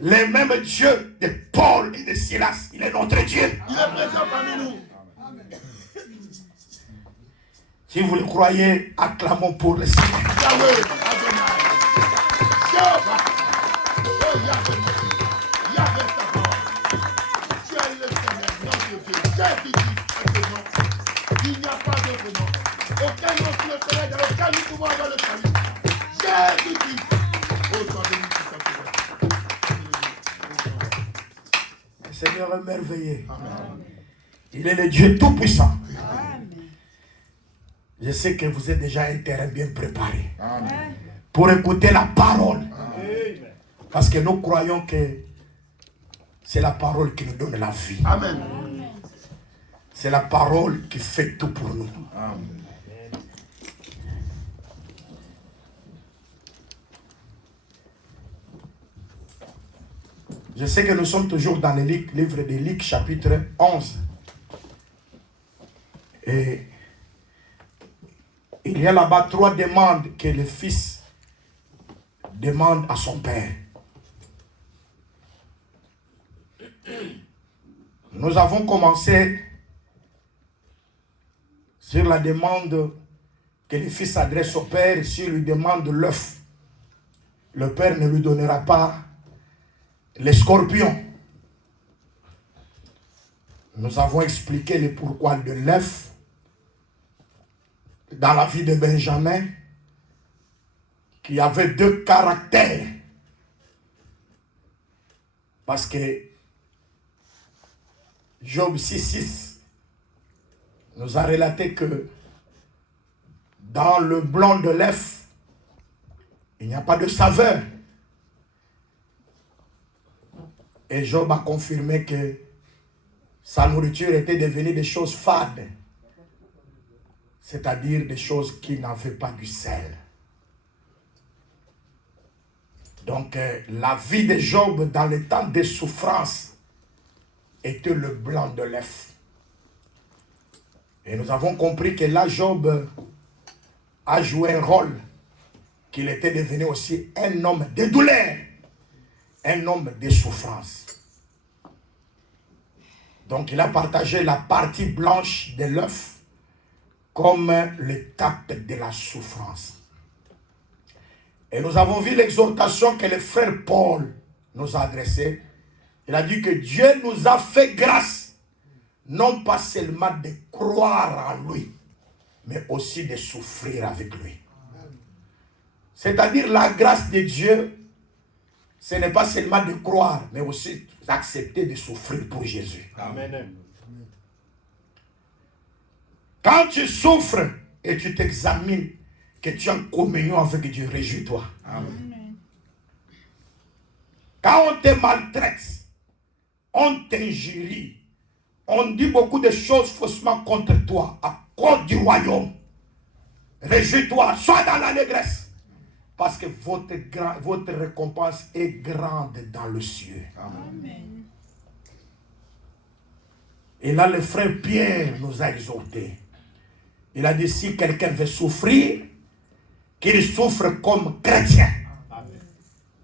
Le même Dieu de Paul et de Silas, il est notre Dieu. Il est présent parmi nous. Si vous le croyez, acclamons pour le Seigneur. Yahweh, Adonai, Jéhovah, oh Yahweh, Yahweh Sabaoth. Tu es le Seigneur, notre Dieu. Jésus-Christ est le nom. Il n'y a pas d'autre nom. Aucun nom sur le soleil dans lequel nous pouvons avoir le salut. Jésus-Christ. Oh, sois béni pour ta parole. Le Seigneur est merveilleux. Amen. Il est le Dieu tout-puissant. Je sais que vous êtes déjà un terrain bien préparé. Amen. Pour écouter la parole. Amen. Parce que nous croyons que c'est la parole qui nous donne la vie. Amen. C'est la parole qui fait tout pour nous. Amen. Je sais que nous sommes toujours dans le livre de Luc, chapitre 11. Et il y a là-bas 3 demandes que le fils demande à son père. Nous avons commencé sur la demande que le fils adresse au père. S'il lui demande l'œuf, le père ne lui donnera pas les scorpions. Nous avons expliqué le pourquoi de l'œuf dans la vie de Benjamin, qui avait 2 caractères. Parce que Job 6.6 nous a relaté que dans le blanc de l'œuf, il n'y a pas de saveur. Et Job a confirmé que sa nourriture était devenue des choses fades. C'est-à-dire des choses qui n'avaient pas du sel. Donc, la vie de Job dans le temps de souffrance était le blanc de l'œuf. Et nous avons compris que là, Job a joué un rôle, qu'il était devenu aussi un homme de douleur, un homme de souffrance. Donc, il a partagé la partie blanche de l'œuf comme l'étape de la souffrance. Et nous avons vu l'exhortation que le frère Paul nous a adressée. Il a dit que Dieu nous a fait grâce, non pas seulement de croire en lui, mais aussi de souffrir avec lui. C'est-à-dire la grâce de Dieu, ce n'est pas seulement de croire, mais aussi d'accepter de souffrir pour Jésus. Amen. Quand tu souffres et tu t'examines, que tu es en communion avec Dieu, réjouis-toi. Amen. Quand on te maltraite, on t'injurie, on dit beaucoup de choses faussement contre toi, à cause du royaume, réjouis-toi, sois dans l'allégresse, parce que votre récompense est grande dans le ciel. Amen. Et là, le frère Pierre nous a exhortés. Il a dit, si quelqu'un veut souffrir, qu'il souffre comme chrétien. Amen.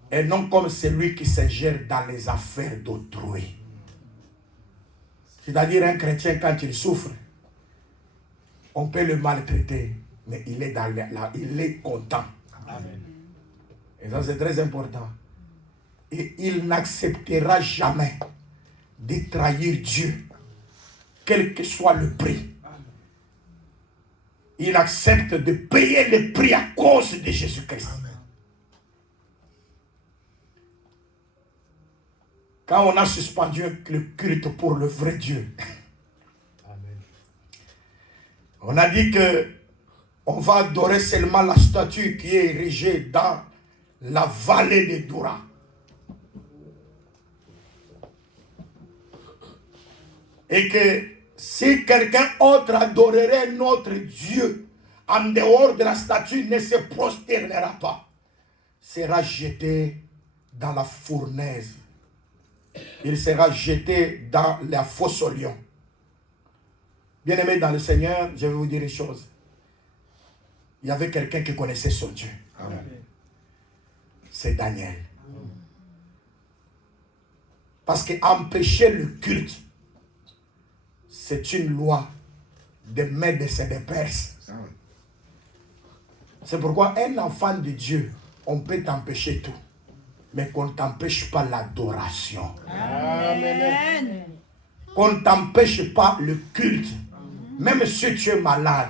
Et non comme celui qui se gère dans les affaires d'autrui. C'est-à-dire un chrétien, quand il souffre, on peut le maltraiter, mais il est, il est content. Amen. Et ça, c'est très important. Et il n'acceptera jamais de trahir Dieu, quel que soit le prix. Il accepte de payer le prix à cause de Jésus-Christ. Quand on a suspendu le culte pour le vrai Dieu, Amen. on a dit que on va adorer seulement la statue qui est érigée dans la vallée de Doura. Et que si quelqu'un autre adorerait notre Dieu en dehors de la statue, ne se prosternera pas, sera jeté dans la fournaise. Il sera jeté dans la fosse au lion. Bien-aimés dans le Seigneur, je vais vous dire une chose. Il y avait quelqu'un qui connaissait son Dieu. Amen. C'est Daniel. Parce qu'empêcher le culte, c'est une loi de Mèdes et de Perses. C'est pourquoi un enfant de Dieu, on peut t'empêcher tout, mais qu'on ne t'empêche pas l'adoration. Amen. Qu'on ne t'empêche pas le culte. Même si tu es malade,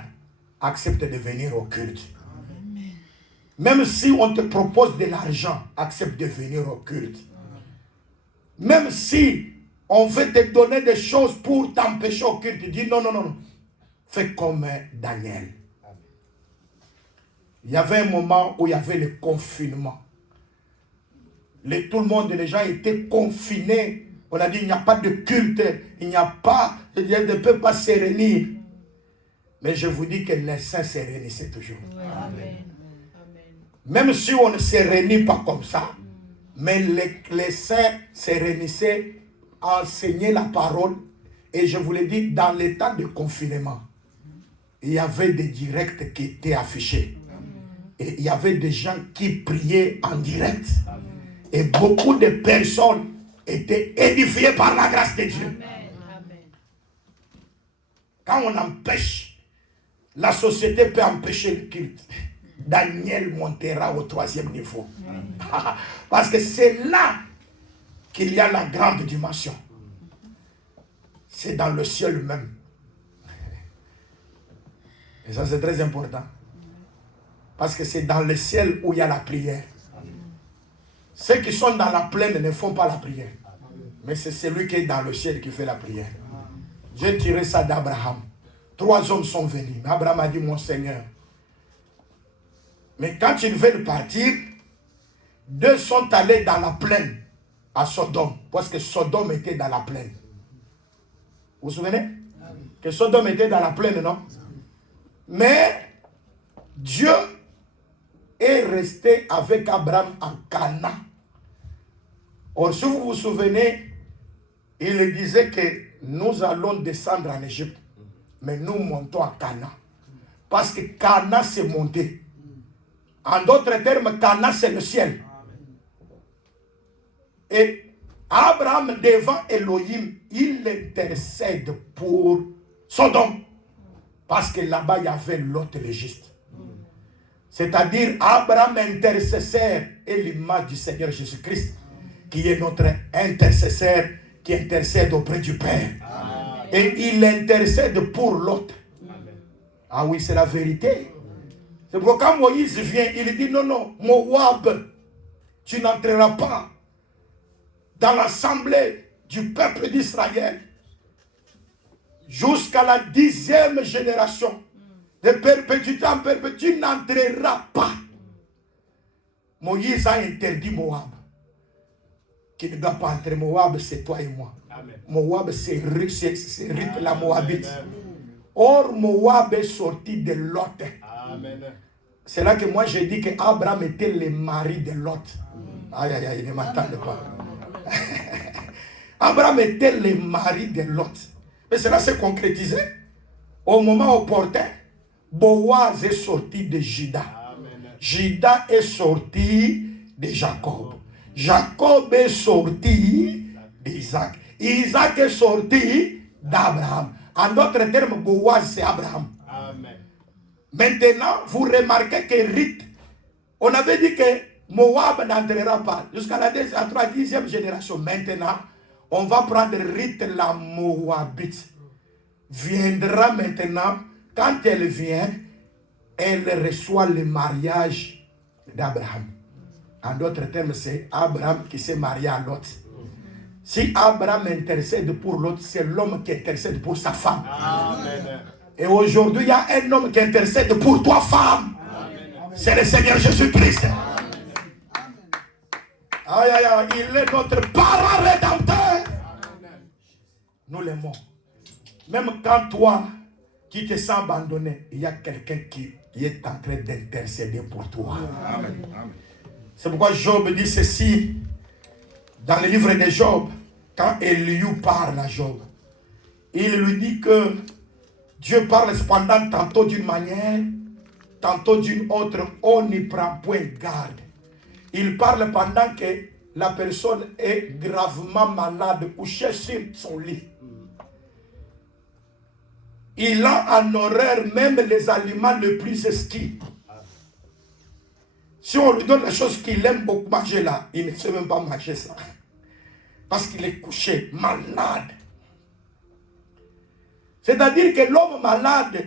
accepte de venir au culte. Même si on te propose de l'argent, accepte de venir au culte. Même si on veut te donner des choses pour t'empêcher au culte, dis non, non, non, non. Fais comme Daniel. Il y avait un moment où il y avait le confinement. Tout le monde, les gens étaient confinés. On a dit il n'y a pas de culte, il n'y a pas, il ne peut pas se réunir. Mais je vous dis que les saints se réunissaient toujours. Amen. Même si on ne se réunit pas comme ça, mais les saints se réunissaient, enseignaient la parole. Et je vous l'ai dit, dans l'état de confinement, il y avait des directs qui étaient affichés. Et il y avait des gens qui priaient en direct. Et beaucoup de personnes étaient édifiées par la grâce de Dieu. Quand on empêche, la société peut empêcher le culte. Daniel montera au 3e niveau. Parce que c'est là qu'il y a la grande dimension. C'est dans le ciel même. Et ça, c'est très important. Parce que c'est dans le ciel où il y a la prière. Ceux qui sont dans la plaine ne font pas la prière. Mais c'est celui qui est dans le ciel qui fait la prière. J'ai tiré ça d'Abraham. 3 hommes sont venus. Abraham a dit, mon Seigneur. Mais quand ils veulent partir, 2 sont allés dans la plaine à Sodome. Parce que Sodome était dans la plaine. Vous vous souvenez? Que Sodome était dans la plaine, non? Mais Dieu est resté avec Abraham en Canaan. Or, si vous vous souvenez, il disait que nous allons descendre en Égypte, mais nous montons à Canaan. Parce que Canaan s'est monté. En d'autres termes, Canaan c'est le ciel. Et Abraham devant Elohim, il intercède pour Sodome. Parce que là-bas, il y avait l'autre légiste. C'est-à-dire, Abraham intercesseur est l'image du Seigneur Jésus-Christ, qui est notre intercesseur, qui intercède auprès du Père. Amen. Et il intercède pour l'autre. Ah oui, c'est la vérité. C'est pourquoi quand Moïse vient, il dit, non, non, Moab, tu n'entreras pas dans l'assemblée du peuple d'Israël jusqu'à la 10e génération. De perpétuité en perpétuité, tu n'entreras pas. Moïse a interdit Moab. Qui ne doit pas entrer. Moab, c'est toi et moi. Amen. Moab, c'est Ruth la Moabite. Or, Moab est sorti de Lot. C'est là que moi j'ai dit que Abraham était le mari de Lot. Aïe, aïe, aïe, il ne m'entendait pas. Abraham était le mari de Lot. Mais cela s'est concrétisé. Au moment opportun, Boaz est sorti de Juda. Juda est sorti de Jacob. Jacob est sorti d'Isaac. Isaac est sorti d'Abraham. En d'autres termes, Boaz c'est Abraham. Amen. Maintenant, vous remarquez que Ruth, on avait dit que Moab n'entrera pas jusqu'à la 10e génération. Maintenant, on va prendre Ruth la Moabite. Viendra maintenant, quand elle vient, elle reçoit le mariage d'Abraham. En d'autres termes, c'est Abraham qui s'est marié à Lot. Si Abraham intercède pour l'autre, c'est l'homme qui intercède pour sa femme. Amen. Et aujourd'hui, il y a un homme qui intercède pour toi, femme. C'est le Seigneur Jésus-Christ. Aïe, aïe, aïe, il est notre parent rédempteur. Nous l'aimons. Même quand toi, qui te sens abandonné, il y a quelqu'un qui est en train d'intercéder pour toi. Amen. C'est pourquoi Job dit ceci dans le livre de Job, quand Elihu parle à Job. Il lui dit que Dieu parle cependant tantôt d'une manière, tantôt d'une autre, on n'y prend point garde. Il parle pendant que la personne est gravement malade, couchée sur son lit. Il a en horreur même les aliments les plus exquis. Si on lui donne les choses qu'il aime beaucoup manger là, il ne sait même pas manger ça. Parce qu'il est couché, malade. C'est-à-dire que l'homme malade,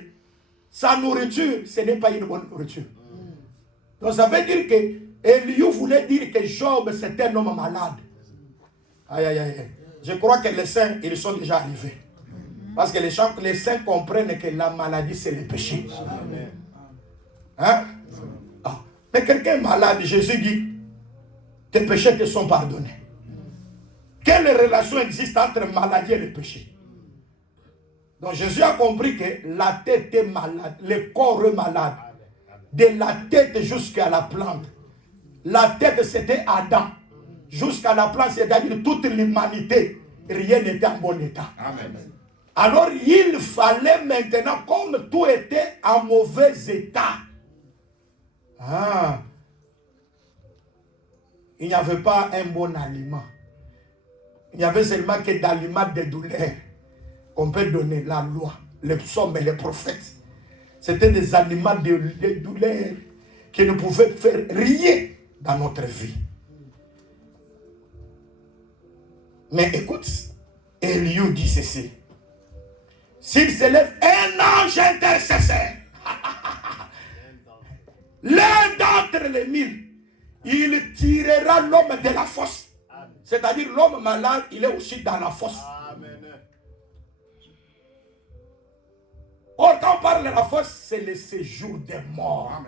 sa nourriture, ce n'est pas une bonne nourriture. Donc ça veut dire que Eliou voulait dire que Job, c'est un homme malade. Aïe, aïe, aïe. Je crois que les saints, ils sont déjà arrivés. Parce que les saints comprennent que la maladie, c'est le péché. Hein? Ah. Mais quelqu'un est malade, Jésus dit, tes péchés te sont pardonnés. Quelle relation existe entre maladie et le péché? Donc Jésus a compris que la tête est malade, le corps est malade. De la tête jusqu'à la plante. La tête c'était Adam. Jusqu'à la plante, c'est-à-dire toute l'humanité. Rien n'était en bon état. Amen. Alors il fallait maintenant, comme tout était en mauvais état. Il n'y avait pas un bon aliment. Il n'y avait seulement que d'aliments de douleur qu'on peut donner, la loi, les psaumes et les prophètes. C'était des aliments de douleur qui ne pouvaient faire rien dans notre vie. Mais écoute, Eliou dit ceci. S'il s'élève un ange intercesseur, l'un d'entre les 1000, il tirera l'homme de la fosse. C'est-à-dire l'homme malade, il est aussi dans la fosse. Or, quand on parle de la fosse, c'est le séjour des morts.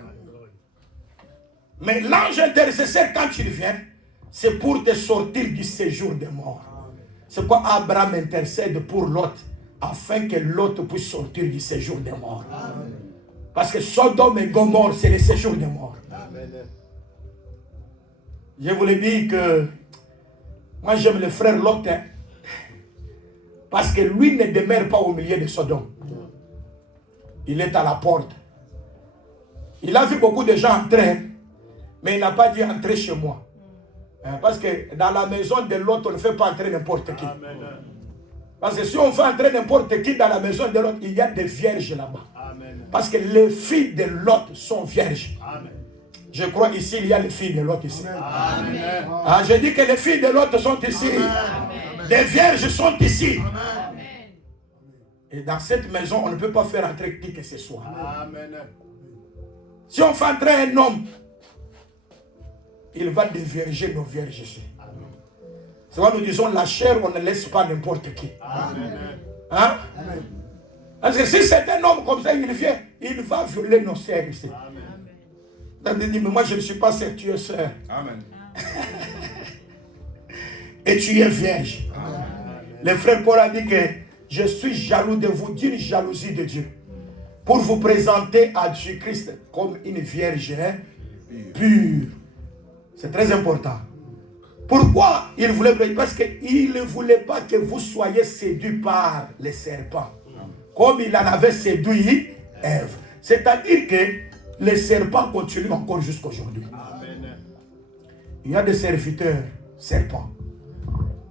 Mais l'ange intercesseur, quand il vient, c'est pour te sortir du séjour des morts. C'est quoi Abraham intercède pour Lot, afin que Lot puisse sortir du séjour des morts. Parce que Sodome et Gomorrhe, c'est le séjour des morts. Je vous l'ai dit que moi j'aime le frère Lot, hein, parce que lui ne demeure pas au milieu de Sodome. Il est à la porte. Il a vu beaucoup de gens entrer, mais il n'a pas dit entrer chez moi. Parce que dans la maison de l'autre, on ne fait pas entrer n'importe qui. Parce que si on fait entrer n'importe qui dans la maison de l'autre, il y a des vierges là-bas. Parce que les filles de l'autre sont vierges. Je crois ici, il y a les filles de l'autre ici. Ah, je dis que les filles de l'autre sont ici. Les vierges sont ici. Et dans cette maison, on ne peut pas faire entrer qui que ce soit. Si on fait entrer un homme, il va dévierger nos vierges ici. C'est pourquoi nous disons la chair, on ne laisse pas n'importe qui. Hein? Parce que si c'est un homme comme ça, il vient, il va violer nos sœurs ici. Mais moi je ne suis pas sœur, tu es sœur. Et tu es vierge. Le frère Paul a dit que je suis jaloux de vous d'une jalousie de Dieu, pour vous présenter à Jésus-Christ comme une vierge pure. C'est très important. Pourquoi il voulait? Parce qu'il ne voulait pas que vous soyez séduits par les serpents, comme il en avait séduit Ève. C'est-à-dire que les serpents continuent encore jusqu'à aujourd'hui. Il y a des serviteurs serpents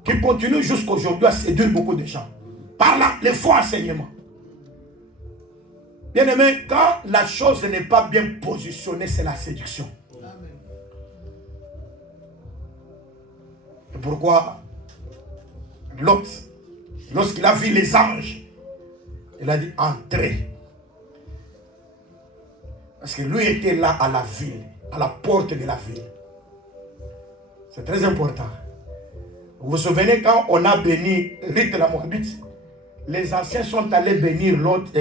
qui continuent jusqu'à aujourd'hui à séduire beaucoup de gens par les faux enseignements. Bien aimé, quand la chose n'est pas bien positionnée, c'est la séduction. Et pourquoi Lot, lorsqu'il a vu les anges, il a dit entrez. Parce que lui était là à la ville, à la porte de la ville. C'est très important. Vous vous souvenez quand on a béni Ruth la Moabite, les anciens sont allés bénir l'autre,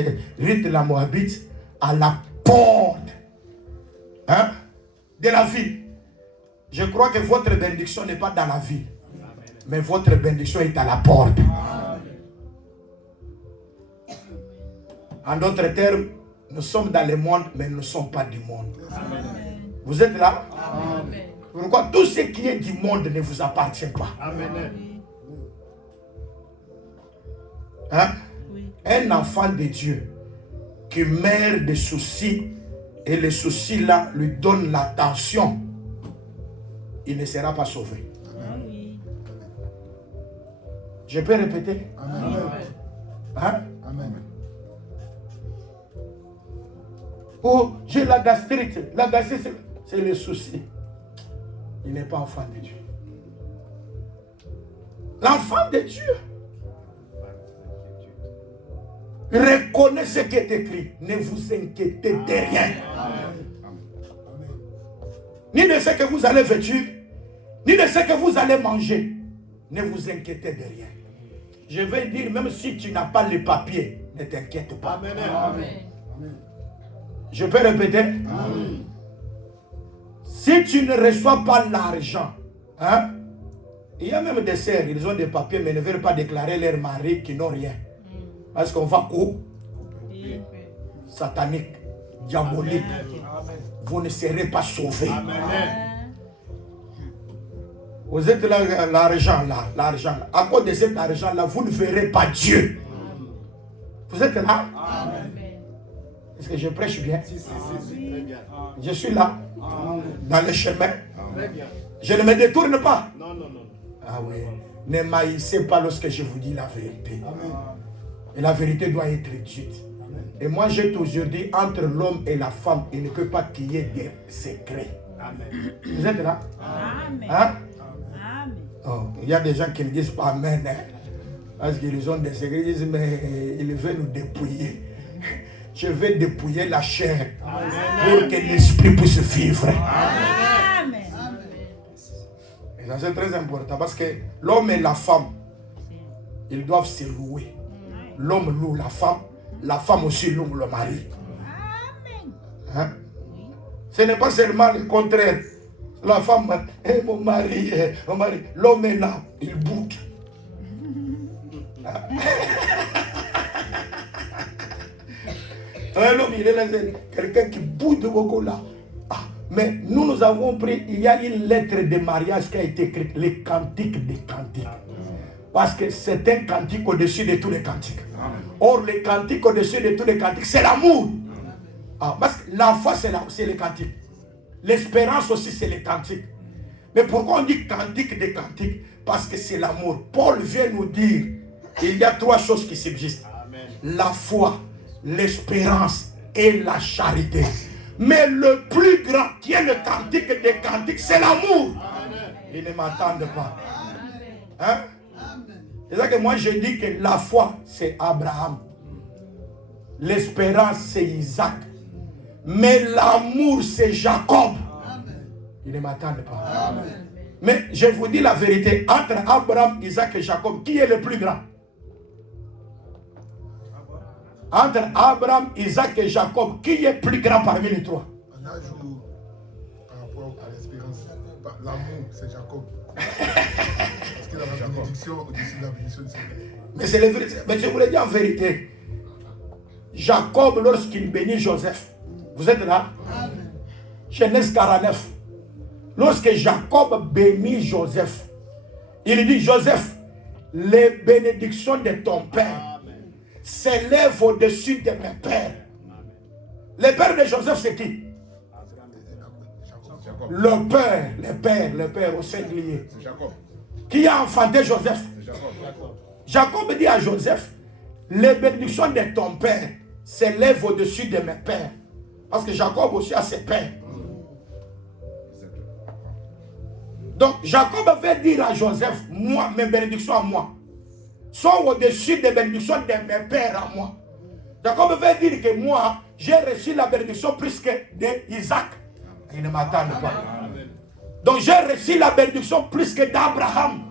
Ruth la Moabite, à la porte de la ville. Je crois que votre bénédiction n'est pas dans la ville, mais votre bénédiction est à la porte. En d'autres termes, nous sommes dans le monde, mais nous ne sommes pas du monde. Amen. Vous êtes là? Amen. Pourquoi tout ce qui est du monde ne vous appartient pas? Amen. Hein? Oui. Un enfant de Dieu qui meurt de soucis, et les soucis là lui donnent l'attention, il ne sera pas sauvé. Amen. Je peux répéter? Amen. Hein? Amen. Oh, j'ai la gastrite. La gastrite, c'est le souci. Il n'est pas enfant de Dieu. L'enfant de Dieu reconnaît ce qui est écrit. Ne vous inquiétez de rien. Ni de ce que vous allez vêtir, ni de ce que vous allez manger. Ne vous inquiétez de rien. Je vais dire, même si tu n'as pas les papiers, ne t'inquiète pas. Amen. Je peux répéter? Amen. Si tu ne reçois pas l'argent, hein? Il y a même des sœurs, ils ont des papiers, mais ne veulent pas déclarer leur mari qui n'ont rien. Parce qu'on va satanique, diabolique. Vous ne serez pas sauvés. Amen. Vous êtes là, l'argent là. À cause de cet argent là, vous ne verrez pas Dieu. Vous êtes là? Amen. Est-ce que je prêche bien? Si, très bien. Je suis là, dans le chemin. Très bien. Je ne me détourne pas. Non. Ah oui. Ne maïssez pas lorsque je vous dis la vérité. Amen. Et la vérité doit être dite. Et moi, j'ai toujours dit, entre l'homme et la femme, il ne peut pas qu'il y ait des secrets. Amen. Vous êtes là? Amen. Hein? Amen. Oh, il y a des gens qui ne disent pas Amen. Hein? Parce qu'ils ont des secrets. Ils disent, mais il veut nous dépouiller. Je vais dépouiller la chair pour que l'esprit puisse vivre. Amen. Et ça, c'est très important parce que l'homme et la femme, ils doivent se louer. L'homme loue la femme aussi loue le mari. Amen. Hein? Ce n'est pas seulement le contraire. La femme, mon mari, l'homme est là, il boude. L'homme, il est là, quelqu'un qui boude beaucoup là. Ah, mais nous avons pris, il y a une lettre de mariage qui a été écrite, les cantiques des cantiques. Parce que c'est un cantique au-dessus de tous les cantiques. Or, les cantiques au-dessus de tous les cantiques, c'est l'amour. Ah, parce que la foi, c'est les cantiques. L'espérance aussi, c'est les cantiques. Mais pourquoi on dit cantique des cantiques? Parce que c'est l'amour. Paul vient nous dire, il y a trois choses qui subsistent. La foi, l'espérance et la charité. Mais le plus grand, qui est le cantique des cantiques, c'est l'amour. Ils ne m'attendent pas. Hein? C'est ça que moi je dis que la foi, c'est Abraham. L'espérance, c'est Isaac. Mais l'amour, c'est Jacob. Ils ne m'attendent pas. Mais je vous dis la vérité, entre Abraham, Isaac et Jacob, qui est le plus grand? Entre Abraham, Isaac et Jacob, qui est plus grand parmi les trois? En âge ou par rapport à l'espérance, l'amour, c'est Jacob. Parce qu'il a la bénédiction au-dessus de la bénédiction de Seigneur. Mais c'est le vrai. Mais je vous le dis en vérité. Jacob, lorsqu'il bénit Joseph, vous êtes là? Genèse 49. Lorsque Jacob bénit Joseph, il dit, Joseph, les bénédictions de ton père s'élèvent au-dessus de mes pères. Le père de Joseph, c'est qui? Le père au singulier. Qui a enfanté Joseph? Jacob dit à Joseph, les bénédictions de ton père s'élèvent au-dessus de mes pères. Parce que Jacob aussi a ses pères. Donc Jacob veut dire à Joseph, moi, mes bénédictions à moi sont au-dessus des bénédictions de mes pères à moi. Jacob veut dire que moi, j'ai reçu la bénédiction plus que d'Isaac. Ils ne m'attendent pas. Donc j'ai reçu la bénédiction plus que d'Abraham.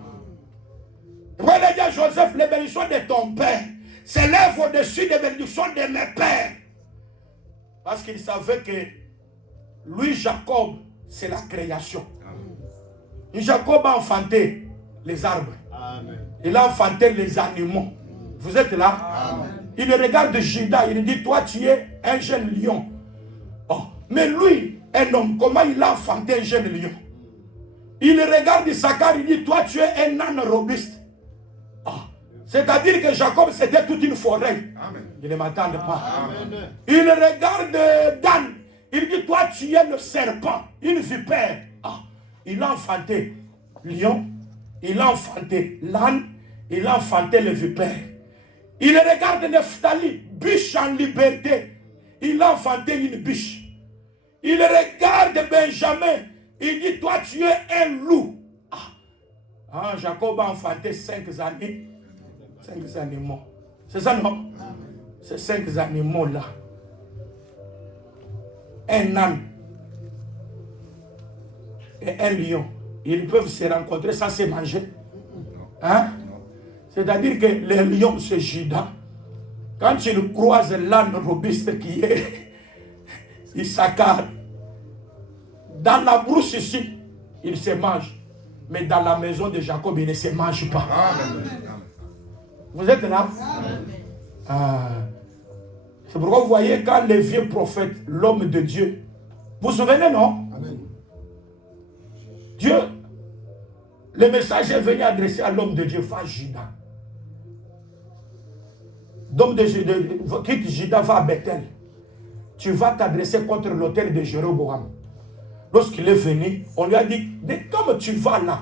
Voilà, dit à Joseph, les bénédictions de ton père s'élèvent au-dessus des bénédictions de mes pères. Parce qu'il savait que lui, Jacob, c'est la création. Et Jacob a enfanté les arbres. Amen. Il a enfanté les animaux. Vous êtes là? Amen. Il regarde Judas, il dit, toi tu es un jeune lion. Oh. Mais lui, un homme, comment il a enfanté un jeune lion? Il regarde Issachar, il dit, toi tu es un âne robuste. Oh. C'est-à-dire que Jacob, c'était toute une forêt. Amen. Il ne m'entend pas. Amen. Il regarde Dan, il dit, toi tu es le serpent, une vipère. Oh. Il a enfanté lion, il a enfanté l'âne, il a enfanté le vipère. Il regarde Nephtali, biche en liberté. Il a enfanté une biche. Il regarde Benjamin. Il dit, toi tu es un loup. Jacob a enfanté 5 animaux. C'est ça, non? Ces 5 animaux-là. Un âne et un lion. Ils peuvent se rencontrer sans se manger. Hein? C'est-à-dire que le lion, c'est Judas. Quand tu croises l'âne robuste qui est Issachar, dans la brousse ici, il se mange. Mais dans la maison de Jacob, il ne se mange pas. Amen. Vous êtes là? C'est pourquoi vous voyez quand le vieux prophète, l'homme de Dieu, vous vous souvenez, non? Amen. Dieu, le message est venu adresser à l'homme de Dieu, va Judas. L'homme de Judas, quitte Judas, va à Bethel. Tu vas t'adresser contre l'autel de Jéroboam. Lorsqu'il est venu, on lui a dit, comme tu vas là,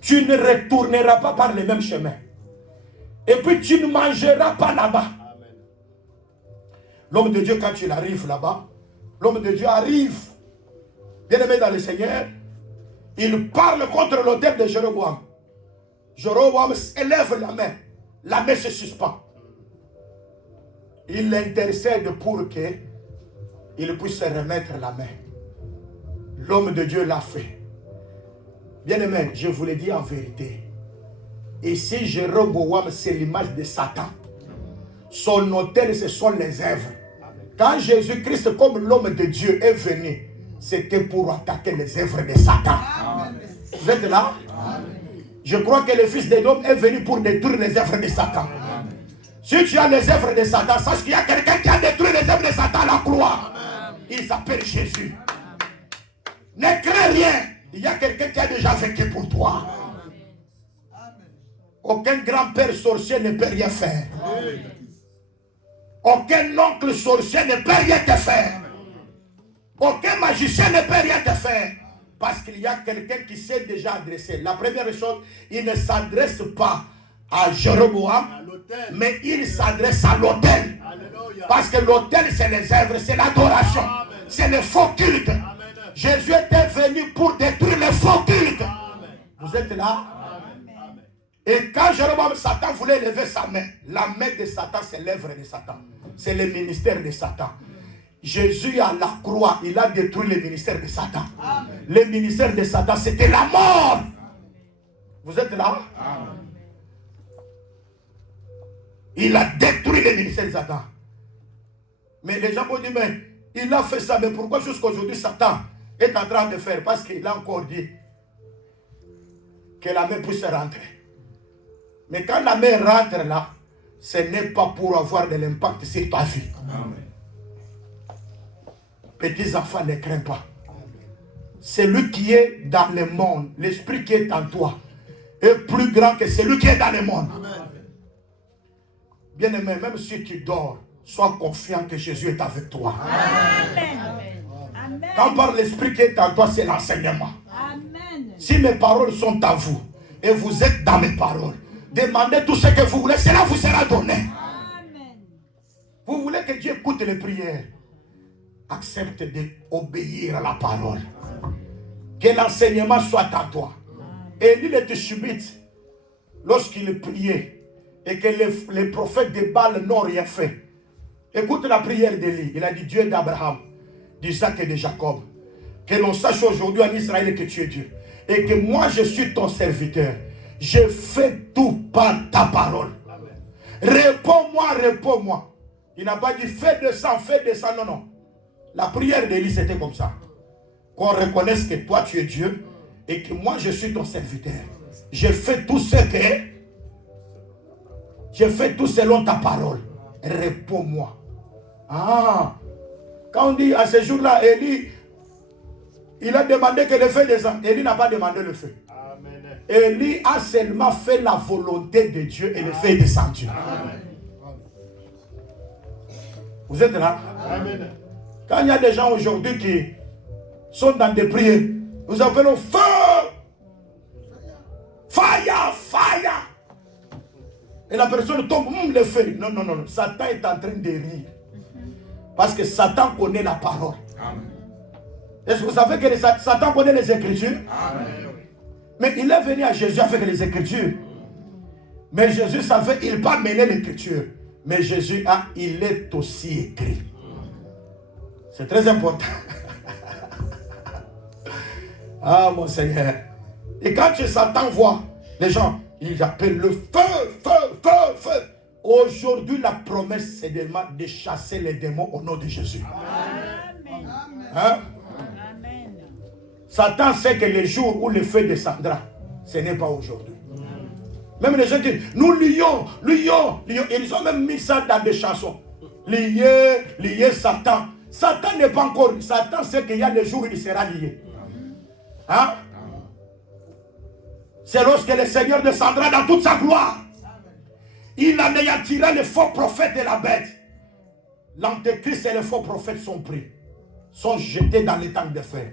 tu ne retourneras pas par le même chemin. Et puis tu ne mangeras pas là-bas. L'homme de Dieu, quand il arrive là-bas, l'homme de Dieu arrive, bien aimé dans le Seigneur, il parle contre l'autel de Jéroboam. Jéroboam élève la main se suspend. Il intercède pour qu'il puisse se remettre la main. L'homme de Dieu l'a fait. Bien aimé, je vous le dis en vérité. Ici, Jéroboam, c'est l'image de Satan. Son autel, ce sont les œuvres. Quand Jésus-Christ, comme l'homme de Dieu, est venu, c'était pour attaquer les œuvres de Satan. Amen. Vous êtes là? Amen. Je crois que le Fils de l'homme est venu pour détruire les œuvres de Satan. Amen. Si tu as les œuvres de Satan, sache qu'il y a quelqu'un qui a détruit les œuvres de Satan à la croix. Amen. Il s'appelle Jésus. Ne crains rien. Il y a quelqu'un qui a déjà vécu pour toi. Amen. Aucun grand-père sorcier ne peut rien faire. Amen. Aucun oncle sorcier ne peut rien te faire. Aucun magicien ne peut rien te faire. Parce qu'il y a quelqu'un qui s'est déjà adressé. La première chose, il ne s'adresse pas à Jéroboam, mais il s'adresse à l'autel. Parce que l'autel, c'est les œuvres, c'est l'adoration, c'est le faux culte. Jésus était venu pour détruire le faux culte. Vous êtes là? Et quand Jéroboam, Satan voulait lever sa main, la main de Satan, c'est l'œuvre de Satan. C'est le ministère de Satan. Jésus à la croix, il a détruit le ministère de Satan. Amen. Le ministère de Satan, c'était la mort. Amen. Vous êtes là? Amen. Il a détruit le ministère de Satan. Mais les gens vont dire, mais il a fait ça, mais pourquoi jusqu'à aujourd'hui Satan est en train de faire? Parce qu'il a encore dit que la main puisse rentrer. Mais quand la main rentre là, ce n'est pas pour avoir de l'impact sur ta vie. Amen. Petits enfants, ne craignent pas. Celui qui est dans le monde, l'esprit qui est en toi, est plus grand que celui qui est dans le monde. Bien aimé, même si tu dors, sois confiant que Jésus est avec toi. Amen. Quand par l'esprit qui est en toi, c'est l'enseignement. Amen. Si mes paroles sont à vous, et vous êtes dans mes paroles, demandez tout ce que vous voulez, cela vous sera donné. Amen. Vous voulez que Dieu écoute les prières? Accepte d'obéir à la parole. Que l'enseignement soit à toi. Élie le Tishbite, lorsqu'il priait et que les prophètes de Baal n'ont rien fait, écoute la prière d'Élie. Il a dit, Dieu d'Abraham, d'Isaac et de Jacob, que l'on sache aujourd'hui en Israël que tu es Dieu et que moi je suis ton serviteur. Je fais tout par ta parole. Réponds-moi, réponds-moi. Il n'a pas dit fais de ça, non, non. La prière d'Élie, c'était comme ça. Qu'on reconnaisse que toi, tu es Dieu et que moi, je suis ton serviteur. Je fais tout ce que... Je fais tout selon ta parole. Réponds-moi. Ah, quand on dit à ce jour-là, Élie, il a demandé que le feu descende. Élie n'a pas demandé le feu. Amen. Élie a seulement fait la volonté de Dieu et le feu est descendu. Amen. Vous êtes là? Amen. Quand il y a des gens aujourd'hui qui sont dans des prières, nous appelons feu, fire. fire, fire. Et la personne tombe, le feu. Non, non, non. Satan est en train de rire. Parce que Satan connaît la parole. Est-ce que vous savez que Satan connaît les Écritures? Mais il est venu à Jésus avec les Écritures. Mais Jésus savait qu'il ne peut pas mener l'Écriture. Mais Jésus il est aussi écrit. C'est très important. Ah mon Seigneur. Et quand Satan voit les gens, ils appellent le feu, feu, feu, feu. Aujourd'hui, la promesse, c'est de chasser les démons au nom de Jésus. Amen. Hein? Amen. Satan sait que le jour où le feu descendra, ce n'est pas aujourd'hui. Même les gens disent, nous lions. Ils ont même mis ça dans des chansons. Lier Satan. Satan n'est pas encore. Satan sait qu'il y a des jours où il sera lié. Hein? C'est lorsque le Seigneur descendra dans toute sa gloire. Il anéantira les faux prophètes et la bête. L'antéchrist et les faux prophètes sont pris. Sont jetés dans les temps de fer.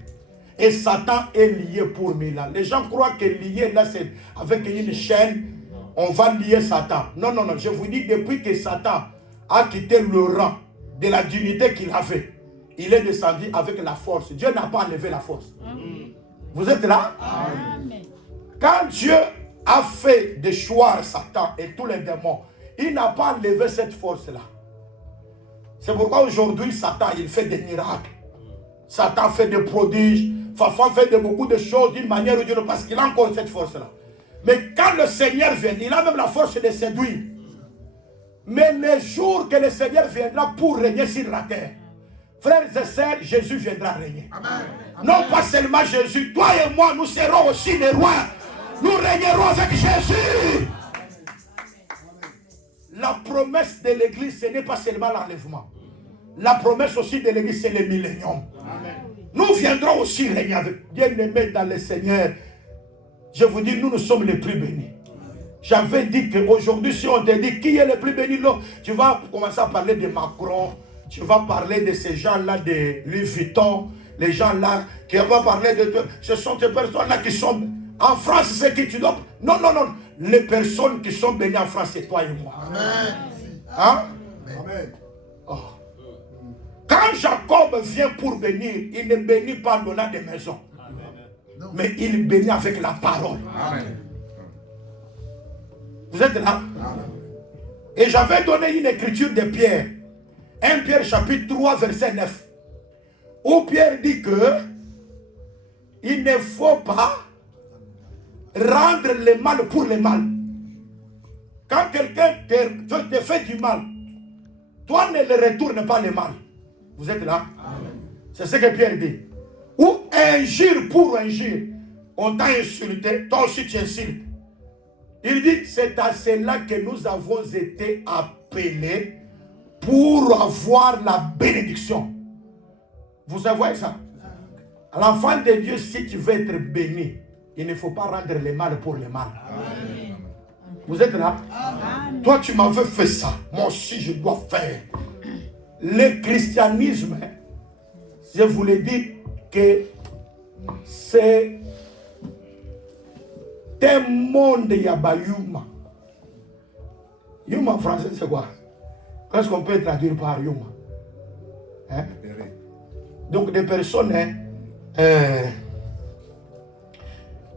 Et Satan est lié pour 1000 ans. Les gens croient que lié là, c'est avec une chaîne. On va lier Satan. Non, non, non. Je vous dis, depuis que Satan a quitté le rang de la dignité qu'il avait, il est descendu avec la force. Dieu n'a pas enlevé la force. Vous êtes là? Amen. Quand Dieu a fait déchoir Satan et tous les démons, il n'a pas enlevé cette force-là. C'est pourquoi aujourd'hui, Satan, il fait des miracles. Satan fait des prodiges. Fafan fait beaucoup de choses d'une manière ou d'une autre parce qu'il a encore cette force-là. Mais quand le Seigneur vient, il a même la force de séduire. Mais le jour que le Seigneur viendra pour régner sur la terre, frères et sœurs, Jésus viendra régner. Amen. Non pas seulement Jésus, toi et moi, nous serons aussi les rois. Nous régnerons avec Jésus. La promesse de l'église, ce n'est pas seulement l'enlèvement. La promesse aussi de l'église, c'est le millénium. Nous viendrons aussi régner avec bien-aimés dans le Seigneur. Je vous dis, nous sommes les plus bénis. J'avais dit qu'aujourd'hui, si on te dit qui est le plus béni, non, tu vas commencer à parler de Macron, tu vas parler de ces gens-là, de Louis Vuitton, les gens-là, qui vont parler de toi. Ce sont ces personnes-là qui sont en France, c'est qui tu dois. Non, non, non. Les personnes qui sont bénies en France, c'est toi et moi. Amen. Hein? Amen. Oh. Quand Jacob vient pour bénir, il ne bénit pas en donnant des maisons. Amen. Mais il bénit avec la parole. Amen. Vous êtes là? Amen. Et j'avais donné une écriture de Pierre. 1 Pierre chapitre 3 verset 9. Où Pierre dit que il ne faut pas rendre le mal pour le mal. Quand quelqu'un te fait du mal, toi ne le retourne pas le mal. Vous êtes là? C'est ce que Pierre dit. Ou injure pour injure. On t'a insulté, toi aussi tu insultes. Il dit, c'est à cela que nous avons été appelés pour avoir la bénédiction. Vous savez ça? L'enfant de Dieu, si tu veux être béni, il ne faut pas rendre le mal pour le mal. Amen. Vous êtes là? Amen. Toi, tu m'avais fait ça. Moi aussi, je dois faire. Le christianisme, je vous l'ai dit que c'est un monde yabayuma. Yuma en français, c'est quoi? Qu'est-ce qu'on peut traduire par yuma? Hein? Donc, des personnes,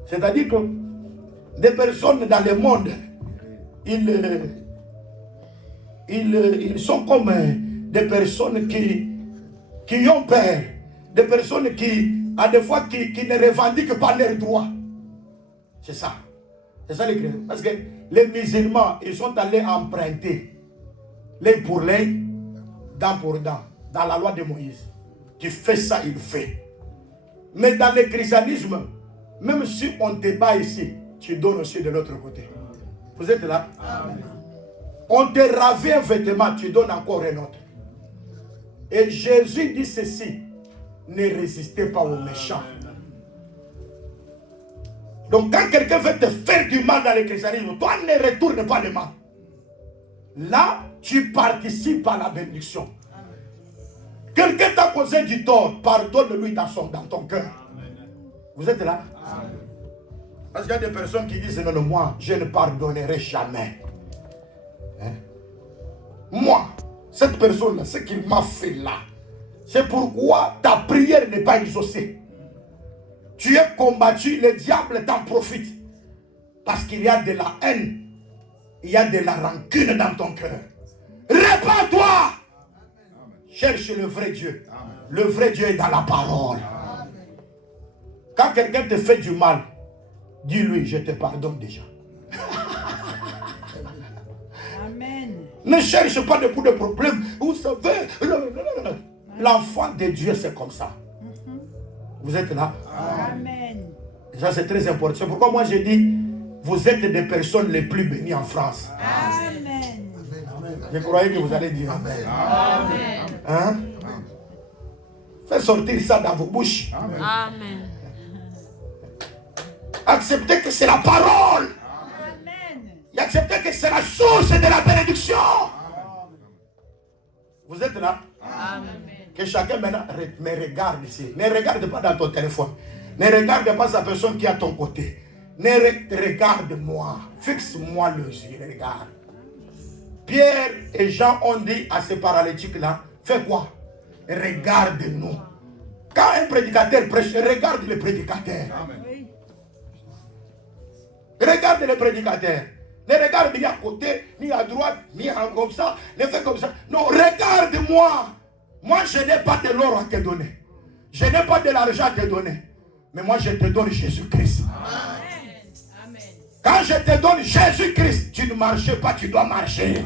c'est-à-dire que des personnes dans le monde, ils sont comme des personnes qui ont peur, des personnes qui, à des fois, qui ne revendiquent pas leurs droits. C'est ça. C'est ça les chrétiens. Parce que les musulmans, ils sont allés emprunter l'œil pour l'œil, dent pour dent, dans la loi de Moïse. Tu fais ça, il fait. Mais dans le christianisme, même si on te bat ici, tu donnes aussi de l'autre côté. Vous êtes là? Amen. On te ravit un vêtement, tu donnes encore un autre. Et Jésus dit ceci, ne résistez pas aux méchants. Donc quand quelqu'un veut te faire du mal dans le christianisme, toi ne retourne pas le mal. Là, tu participes à la bénédiction. Quelqu'un t'a causé du tort, pardonne-lui dans ton cœur. Vous êtes là? Amen. Parce qu'il y a des personnes qui disent non, non, moi, je ne pardonnerai jamais. Hein? Moi, cette personne-là, ce qu'il m'a fait là, c'est pourquoi ta prière n'est pas exaucée. Tu es combattu, le diable t'en profite. Parce qu'il y a de la haine, il y a de la rancune dans ton cœur. Répands-toi. Cherche le vrai Dieu. Le vrai Dieu est dans la parole. Quand quelqu'un te fait du mal, dis-lui, je te pardonne déjà. Amen. Ne cherche pas de bout de problème. Vous savez, l'enfant de Dieu, c'est comme ça. Vous êtes là? Amen. Ça, c'est très important. C'est pourquoi moi, j'ai dit, vous êtes des personnes les plus bénies en France. Amen. Je croyais que vous allez dire Amen. Amen. Hein? Faites sortir ça dans vos bouches. Amen. Acceptez que c'est la parole. Amen. Et acceptez que c'est la source de la bénédiction. Vous êtes là? Amen. Que chacun maintenant me regarde ici. Ne regarde pas dans ton téléphone. Ne regarde pas sa personne qui est à ton côté. Regarde-moi. Fixe-moi le yeux. Regarde. Pierre et Jean ont dit à ces paralytiques-là, fais quoi? Regarde-nous. Quand un prédicateur prêche, regarde le prédicateur. Oui. Regarde le prédicateur. Ne regarde ni à côté, ni à droite, ni comme ça. Ne fais comme ça. Non, regarde-moi. Moi, je n'ai pas de l'or à te donner. Je n'ai pas de l'argent à te donner. Mais moi, je te donne Jésus-Christ. Amen. Quand je te donne Jésus-Christ, tu ne marches pas, tu dois marcher.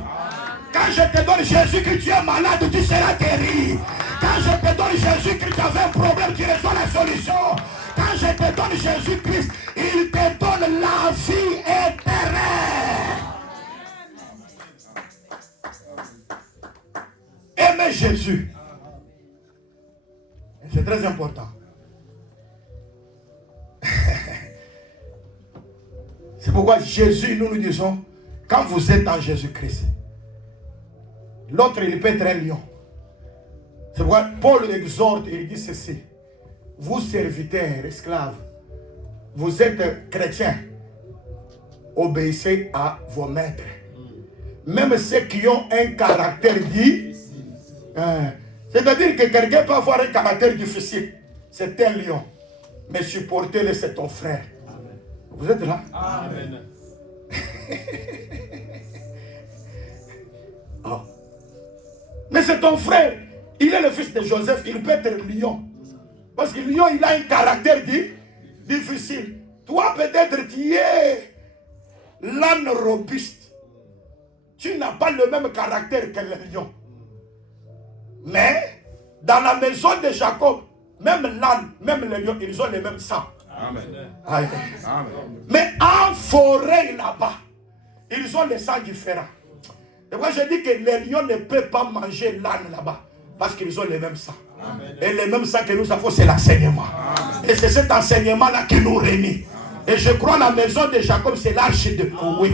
Quand je te donne Jésus-Christ, tu es malade, tu seras guéri. Quand je te donne Jésus-Christ, tu avais un problème, tu reçois la solution. Quand je te donne Jésus-Christ, il te donne la vie éternelle. Aimez Jésus. C'est très important. C'est pourquoi Jésus, nous disons, quand vous êtes en Jésus-Christ, l'autre, il peut être un lion. C'est pourquoi Paul exhorte, il dit ceci. Vous serviteurs, esclaves, vous êtes chrétiens, obéissez à vos maîtres. Même ceux qui ont un caractère dit, c'est-à-dire que quelqu'un peut avoir un caractère difficile. C'est un lion. Mais supportez-le, c'est ton frère. Amen. Vous êtes là? Amen. Oh. Mais c'est ton frère. Il est le fils de Joseph. Il peut être lion. Parce que lion, il a un caractère difficile. Toi, peut-être, tu es l'âne robuste. Tu n'as pas le même caractère que le lion. Mais, dans la maison de Jacob, même l'âne, même le lion, ils ont le même sang. Amen. Amen. Amen. Mais en forêt là-bas, ils ont les sangs différents. Et moi, je dis que les lions ne peuvent pas manger l'âne là-bas. Parce qu'ils ont le même sang. Amen. Et le même sang que nous avons, c'est l'enseignement. Amen. Et c'est cet enseignement-là qui nous réunit. Et je crois la maison de Jacob, c'est l'arche de Noé.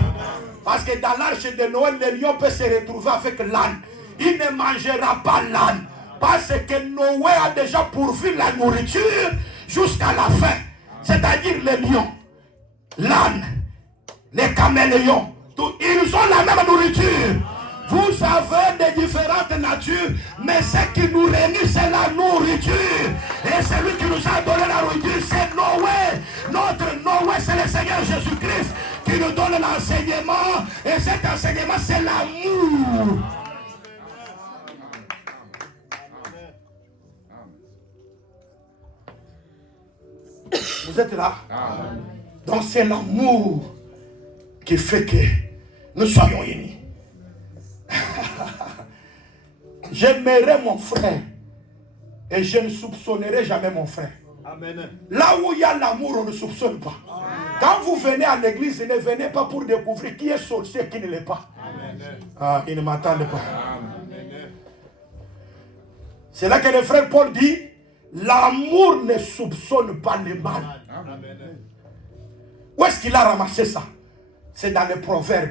Parce que dans l'arche de Noé, le lion peut se retrouver avec l'âne. Il ne mangera pas l'âne. Parce que Noé a déjà pourvu la nourriture jusqu'à la fin. C'est-à-dire les lions, l'âne, les caméléons. Ils ont la même nourriture. Vous avez des différentes natures, mais ce qui nous réunit, c'est la nourriture. Et celui qui nous a donné la nourriture, c'est Noé. Notre Noé, c'est le Seigneur Jésus-Christ qui nous donne l'enseignement. Et cet enseignement, c'est l'amour. Vous êtes là? Amen. Donc c'est l'amour qui fait que nous soyons unis. J'aimerai mon frère et je ne soupçonnerai jamais mon frère. Amen. Là où il y a l'amour, on ne soupçonne pas. Amen. Quand vous venez à l'église, ne venez pas pour découvrir qui est sorcier et qui ne l'est pas. Amen. Ah, ils ne m'entendent pas. Amen. C'est là que le frère Paul dit, l'amour ne soupçonne pas le mal. Amen. Où est-ce qu'il a ramassé ça? C'est dans les proverbes.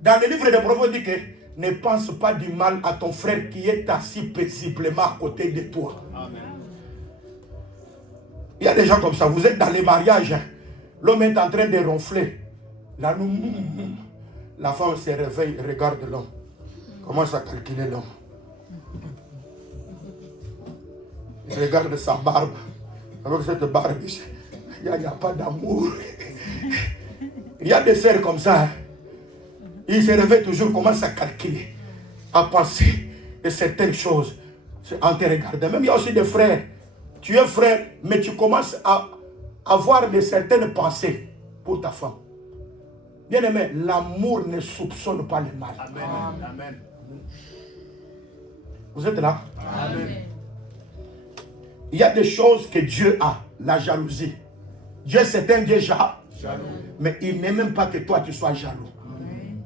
Dans le livre des proverbes, il dit que ne pense pas du mal à ton frère qui est assis paisiblement à côté de toi. Amen. Il y a des gens comme ça. Vous êtes dans les mariages. L'homme est en train de ronfler. La femme se réveille, regarde l'homme. Commence à calculer l'homme. Il regarde sa barbe. Avec cette barbe, il n'y a pas d'amour. Il y a des sœurs comme ça. Hein. Il se réveille toujours, commence à calculer, à penser de certaines choses en te regardant. Même il y a aussi des frères. Tu es frère, mais tu commences à avoir de certaines pensées pour ta femme. Bien aimé, l'amour ne soupçonne pas le mal. Amen. Amen. Vous êtes là? Amen. Il y a des choses que Dieu a, la jalousie. Dieu c'est un Dieu jaloux, mais il n'aime même pas que toi tu sois jaloux.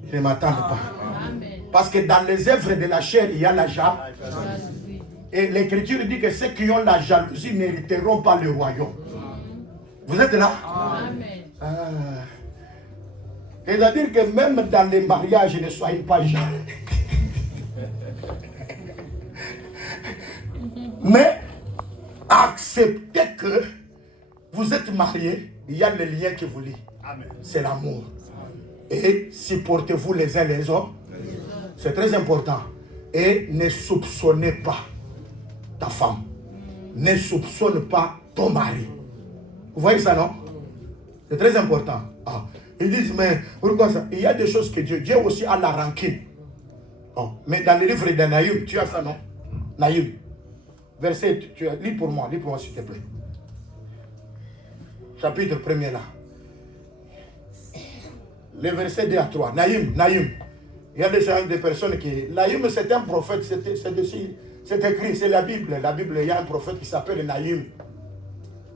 Il ne m'attend pas. Amen. Parce que dans les œuvres de la chair, il y a la jalousie. Et l'Écriture dit que ceux qui ont la jalousie n'hériteront pas le royaume. Vous êtes là? Amen. C'est-à-dire que même dans les mariages, ne soyez pas jaloux. Mais acceptez que vous êtes mariés, il y a le lien qui vous lie. C'est l'amour. Et supportez-vous les uns les autres. C'est très important. Et ne soupçonnez pas ta femme. Ne soupçonne pas ton mari. Vous voyez ça, non? C'est très important. Ah. Ils disent, mais pourquoi ça? Il y a des choses que Dieu aussi a la rancune. Oh. Mais dans le livre de Nahum, tu as ça, non? Nahum. Verset, lis pour moi s'il te plaît. Chapitre 1er là. Le verset 2 à 3. Nahum. Il y a des personnes qui... Nahum, c'est un prophète, c'est écrit, c'est la Bible. La Bible, il y a un prophète qui s'appelle Nahum.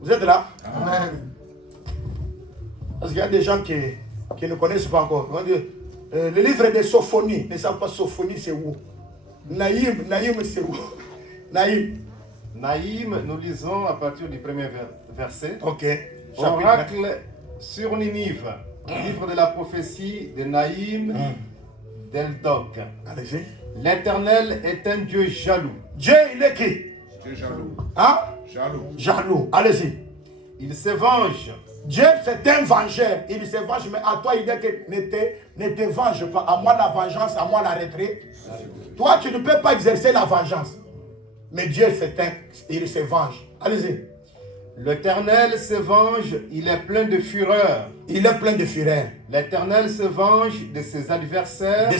Vous êtes là? Amen. Parce qu'il y a des gens qui ne connaissent pas encore. On va dire, le livre de Sophonie, ne savent pas Sophonie c'est où? Nahum c'est où? Nahum, nous lisons à partir du premier verset. Ok. Oracle sur Ninive. Livre de la prophétie de Nahum d'Eldoc. Allez-y. L'Éternel est un Dieu jaloux. Dieu, il est qui? Dieu jaloux. Hein? Jaloux. Jaloux. Allez-y. Il se venge. Dieu, c'est un vengeur. Il se venge, mais à toi, il dit que ne te venge pas. À moi la vengeance, à moi la retraite. Toi, tu ne peux pas exercer la vengeance. Mais Dieu, il se venge. Allez-y. L'Éternel se venge, il est plein de fureur. Il est plein de fureur. L'Éternel se venge de ses adversaires.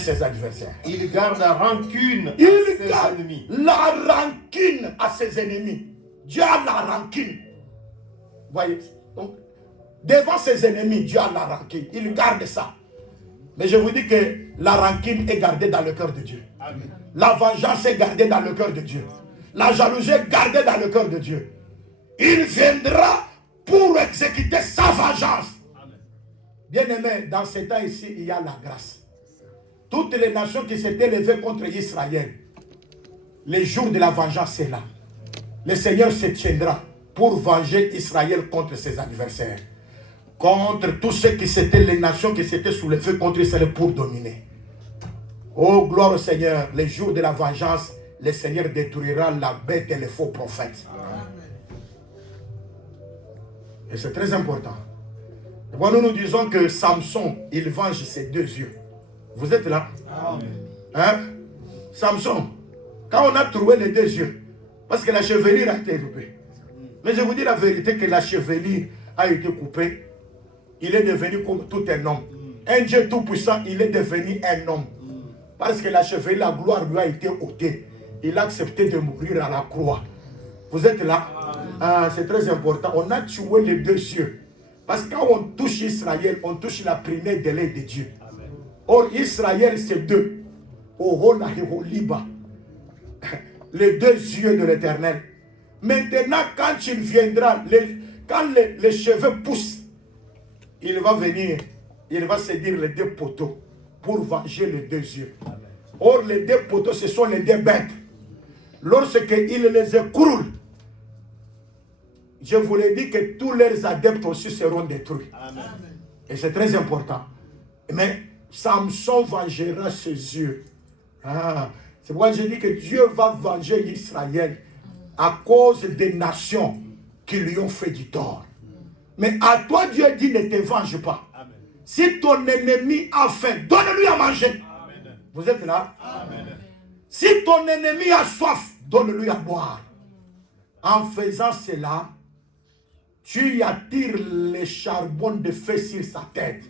Il garde la rancune à ses ennemis. La rancune à ses ennemis. Dieu a la rancune. Voyez. Donc, devant ses ennemis, Dieu a la rancune. Il garde ça. Mais je vous dis que la rancune est gardée dans le cœur de Dieu. Amen. La vengeance est gardée dans le cœur de Dieu. La jalousie est gardée dans le cœur de Dieu. Il viendra pour exécuter sa vengeance. Bien-aimé, dans ces temps ici, il y a la grâce. Toutes les nations qui s'étaient levées contre Israël, les jours de la vengeance, c'est là. Le Seigneur se tiendra pour venger Israël contre ses adversaires. Contre tous ceux qui s'étaient, les nations qui s'étaient soulevées contre Israël pour dominer. Oh, gloire au Seigneur, les jours de la vengeance, le Seigneur détruira la bête et les faux prophètes. Et c'est très important. Bon, nous disons que Samson, il venge ses 2 yeux. Vous êtes là? Amen. Hein? Samson, quand on a trouvé les 2 yeux, parce que la chevelure a été coupée. Mais je vous dis la vérité que la chevelure a été coupée. Il est devenu comme tout un homme. Un Dieu tout-puissant, il est devenu un homme. Parce que la chevelure, la gloire lui a été ôtée. Il a accepté de mourir à la croix. Vous êtes là? Ah, c'est très important. On a tué les 2 cieux. Parce que quand on touche Israël, on touche la première de l'œil de Dieu. Amen. Or, Israël, c'est 2. Ohola et Oliba. Les 2 yeux de l'Éternel. Maintenant, quand il viendra, quand les cheveux poussent, il va venir, il va séduire les 2 poteaux pour venger les 2 yeux. Amen. Or, les 2 poteaux, ce sont les 2 bêtes. Lorsqu'il les écroule, je vous l'ai dit que tous leurs adeptes aussi seront détruits. Amen. Et c'est très important. Mais Samson vengera ses yeux. Ah, c'est pourquoi je dis que Dieu va venger Israël à cause des nations qui lui ont fait du tort. Mais à toi, Dieu dit ne te venge pas. Amen. Si ton ennemi a faim, donne-lui à manger. Amen. Vous êtes là? Amen. Si ton ennemi a soif, donne-lui à boire. En faisant cela, tu attires les charbons de feu sur sa tête.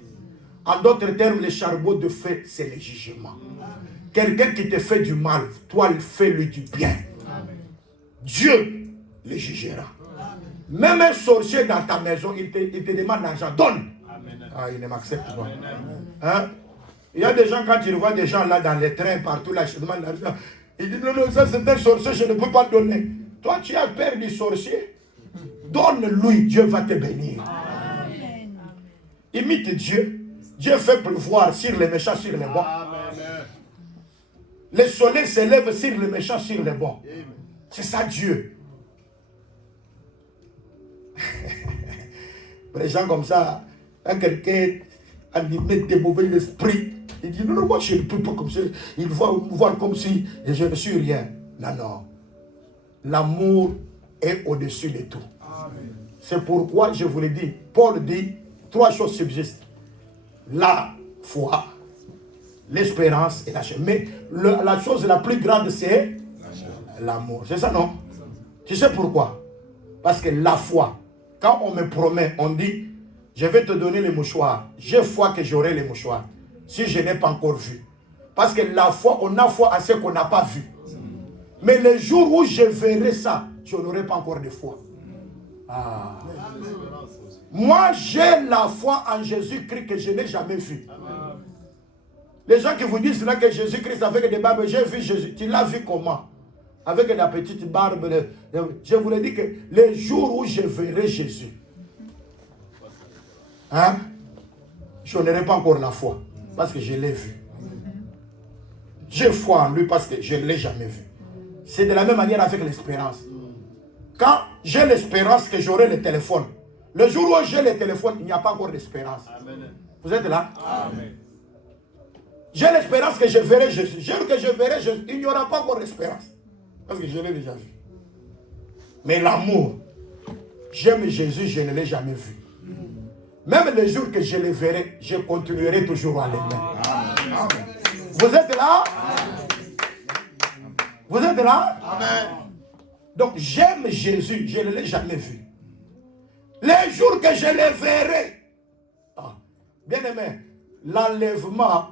En d'autres termes, les charbons de feu, c'est le jugement. Quelqu'un qui te fait du mal, toi, fais-lui du bien. Amen. Dieu le jugera. Amen. Même un sorcier dans ta maison, il te demande l'argent, donne. Amen. Ah, il ne m'accepte pas. Hein? Il y a des gens, quand ils voient des gens là dans les trains, partout là, je demande l'argent. Ils disent, non, ça c'est un sorcier, je ne peux pas donner. Toi, tu as peur du sorcier. Donne-lui, Dieu va te bénir. Amen. Imite Dieu. Dieu fait pleuvoir sur les méchants, sur les bons. Amen. Le soleil se lève sur les méchants, sur les bons. C'est ça Dieu. Les gens comme ça, quand quelqu'un animé des mauvais esprits, il dit non, moi je ne peux pas comme ça. Il va me voir comme si je ne suis rien. Non, non. L'amour est au-dessus de tout. C'est pourquoi je vous l'ai dit. Paul dit, 3 choses subsistent. La foi, l'espérance et la chair. Mais la chose la plus grande, c'est l'amour. C'est ça, non? Tu sais pourquoi? Parce que la foi, quand on me promet, on dit, je vais te donner les mouchoirs. J'ai foi que j'aurai les mouchoirs. Si je n'ai pas encore vu. Parce que la foi, on a foi à ce qu'on n'a pas vu. Mais le jour où je verrai ça, je n'aurai pas encore de foi. Ah. Moi, j'ai la foi en Jésus-Christ que je n'ai jamais vu. Amen. Les gens qui vous disent là que Jésus-Christ avec des barbes, j'ai vu Jésus. Tu l'as vu comment? Avec la petite barbe. Je vous l'ai dit que le jour où je verrai Jésus, hein, je n'aurai pas encore la foi. Parce que je l'ai vu. J'ai foi en lui parce que je ne l'ai jamais vu. C'est de la même manière avec l'espérance. Quand j'ai l'espérance que j'aurai le téléphone, le jour où j'ai le téléphone, il n'y a pas encore d'espérance. Vous êtes là? Amen. J'ai l'espérance que je verrai Jésus. J'ai que je verrai Jésus. Il n'y aura pas encore d'espérance. Parce que je l'ai déjà vu. Mais l'amour, j'aime Jésus, je ne l'ai jamais vu. Même le jour que je le verrai, je continuerai toujours à l'aimer. Vous êtes là? Vous êtes là? Amen. Donc j'aime Jésus, je ne l'ai jamais vu. Les jours que je le verrai, bien aimé, l'enlèvement,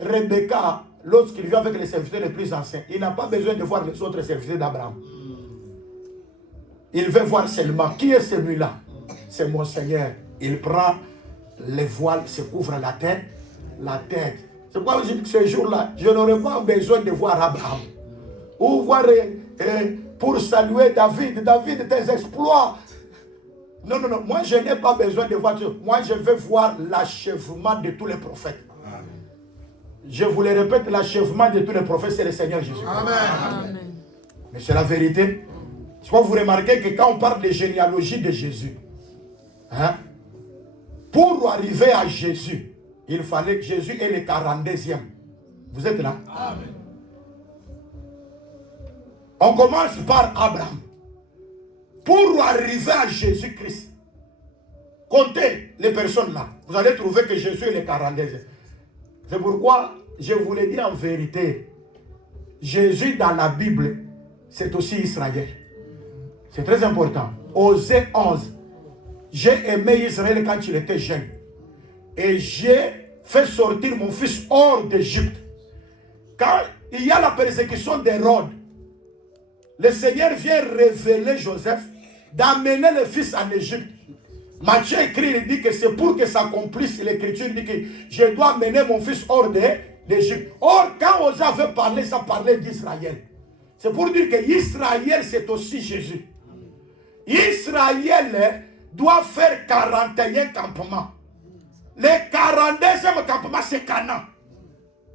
Rebecca, lorsqu'il vit avec les serviteurs les plus anciens, il n'a pas besoin de voir les autres serviteurs d'Abraham. Il veut voir seulement qui est celui-là. C'est mon Seigneur. Il prend les voiles, se couvre la tête. C'est pourquoi je dis que ce jour-là, je n'aurai pas besoin de voir Abraham. Ou voir pour saluer David, tes exploits. Non, non, non. Moi, je n'ai pas besoin de voir. Moi, je veux voir l'achèvement de tous les prophètes. Amen. Je vous le répète, l'achèvement de tous les prophètes, c'est le Seigneur Jésus. Amen. Mais c'est la vérité. Je crois que vous remarquez que quand on parle de généalogie de Jésus, hein, pour arriver à Jésus, il fallait que Jésus ait le 42e. Vous êtes là? Amen. On commence par Abraham. Pour arriver à Jésus-Christ, comptez les personnes là. Vous allez trouver que Jésus est le 42e. C'est pourquoi je vous l'ai dit en vérité. Jésus dans la Bible, c'est aussi Israël. C'est très important. Osée 11. J'ai aimé Israël quand il était jeune. Et j'ai fait sortir mon fils hors d'Égypte. Quand il y a la persécution d'Hérode, le Seigneur vient révéler Joseph d'amener le fils en Égypte. Matthieu écrit, il dit que c'est pour que s'accomplisse l'écriture. Il dit que je dois amener mon fils hors d'Égypte. Or, quand Osée avait parlé, ça parlait d'Israël. C'est pour dire que Israël, c'est aussi Jésus. Israël doit faire 41 campements. Le 42e campement, c'est Canaan.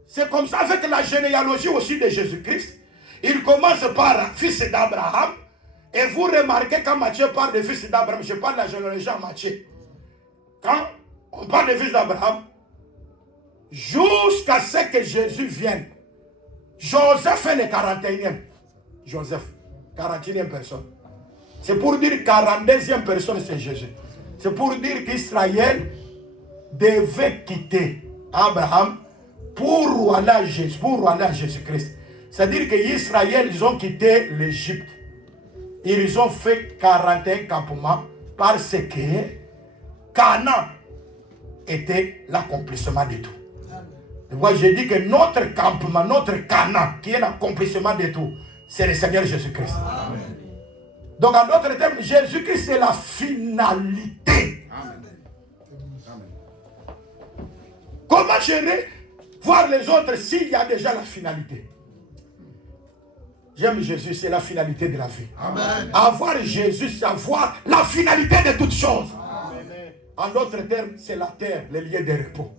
C'est comme ça avec la généalogie aussi de Jésus-Christ. Il commence par fils d'Abraham. Et vous remarquez quand Matthieu parle de fils d'Abraham, je parle de la généalogie en Matthieu. Quand on parle de fils d'Abraham, jusqu'à ce que Jésus vienne, Joseph est le 41e. Joseph, 41e personne. C'est pour dire 42e personne, c'est Jésus. C'est pour dire qu'Israël devait quitter Abraham pour aller à Jésus-Christ. C'est-à-dire qu'Israël, ils ont quitté l'Égypte. Ils ont fait 41 campements parce que Canaan était l'accomplissement de tout. Moi, je dis que notre campement, notre Canaan, qui est l'accomplissement de tout, c'est le Seigneur Jésus-Christ. Donc, en d'autres termes, Jésus-Christ, c'est la finalité. Comment gérer, voir les autres s'il y a déjà la finalité? J'aime Jésus, c'est la finalité de la vie. Amen. Avoir Jésus, c'est avoir la finalité de toutes choses. Amen. En d'autres termes, c'est la terre, le lieu de repos.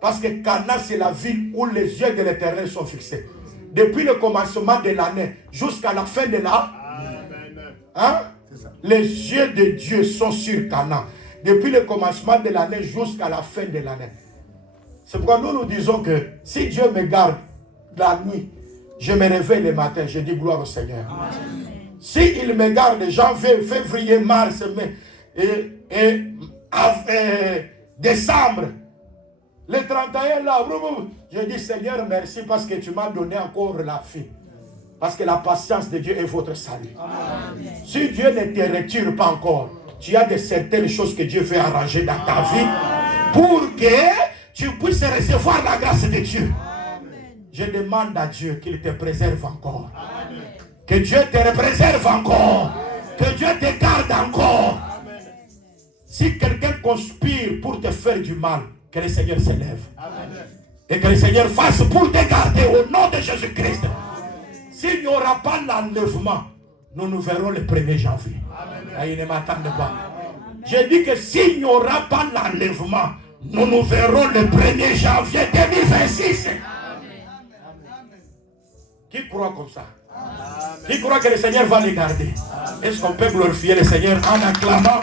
Parce que Canaan, c'est la ville où les yeux de l'Éternel sont fixés. Depuis le commencement de l'année jusqu'à la fin de l'année, hein? Les yeux de Dieu sont sur Canaan. Depuis le commencement de l'année jusqu'à la fin de l'année. C'est pourquoi nous disons que si Dieu me garde la nuit, je me réveille le matin, je dis gloire au Seigneur. S'il me garde janvier, février, mars, mai, décembre, le 31 là, je dis Seigneur merci parce que tu m'as donné encore la vie. Parce que la patience de Dieu est votre salut. Amen. Si Dieu ne te retire pas encore, tu as de certaines choses que Dieu veut arranger dans ta vie pour que tu puisses recevoir la grâce de Dieu. Je demande à Dieu qu'il te préserve encore. Amen. Que Dieu te préserve encore. Amen. Que Dieu te garde encore. Amen. Si quelqu'un conspire pour te faire du mal, que le Seigneur s'élève. Et que le Seigneur fasse pour te garder au nom de Jésus-Christ. S'il n'y aura pas l'enlèvement, nous nous verrons le 1er janvier. Amen. Il ne m'attendent pas. Je dis que s'il n'y aura pas l'enlèvement, nous nous verrons le 1er janvier 2026. Qui croit comme ça? Amen. Qui croit que le Seigneur va les garder? Est-ce qu'on peut glorifier le Seigneur en acclamant?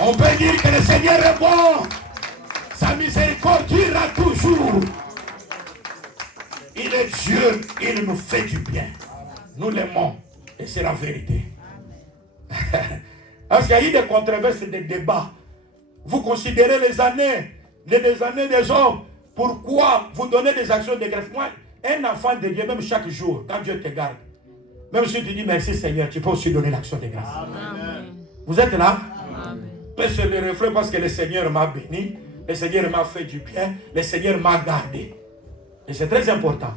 On peut dire que le Seigneur est bon. Sa miséricorde durera toujours. Il est Dieu, il nous fait du bien. Nous l'aimons et c'est la vérité. Parce qu'il y a eu des controverses, des débats. Vous considérez les années des hommes. Pourquoi vous donnez des actions de grâce? Moi, un enfant de Dieu, même chaque jour, quand Dieu te garde, même si tu dis merci Seigneur, tu peux aussi donner l'action de grâce. Amen. Vous êtes là? Amen. C'est le refrain parce que le Seigneur m'a béni, le Seigneur m'a fait du bien, le Seigneur m'a gardé. Et c'est très important.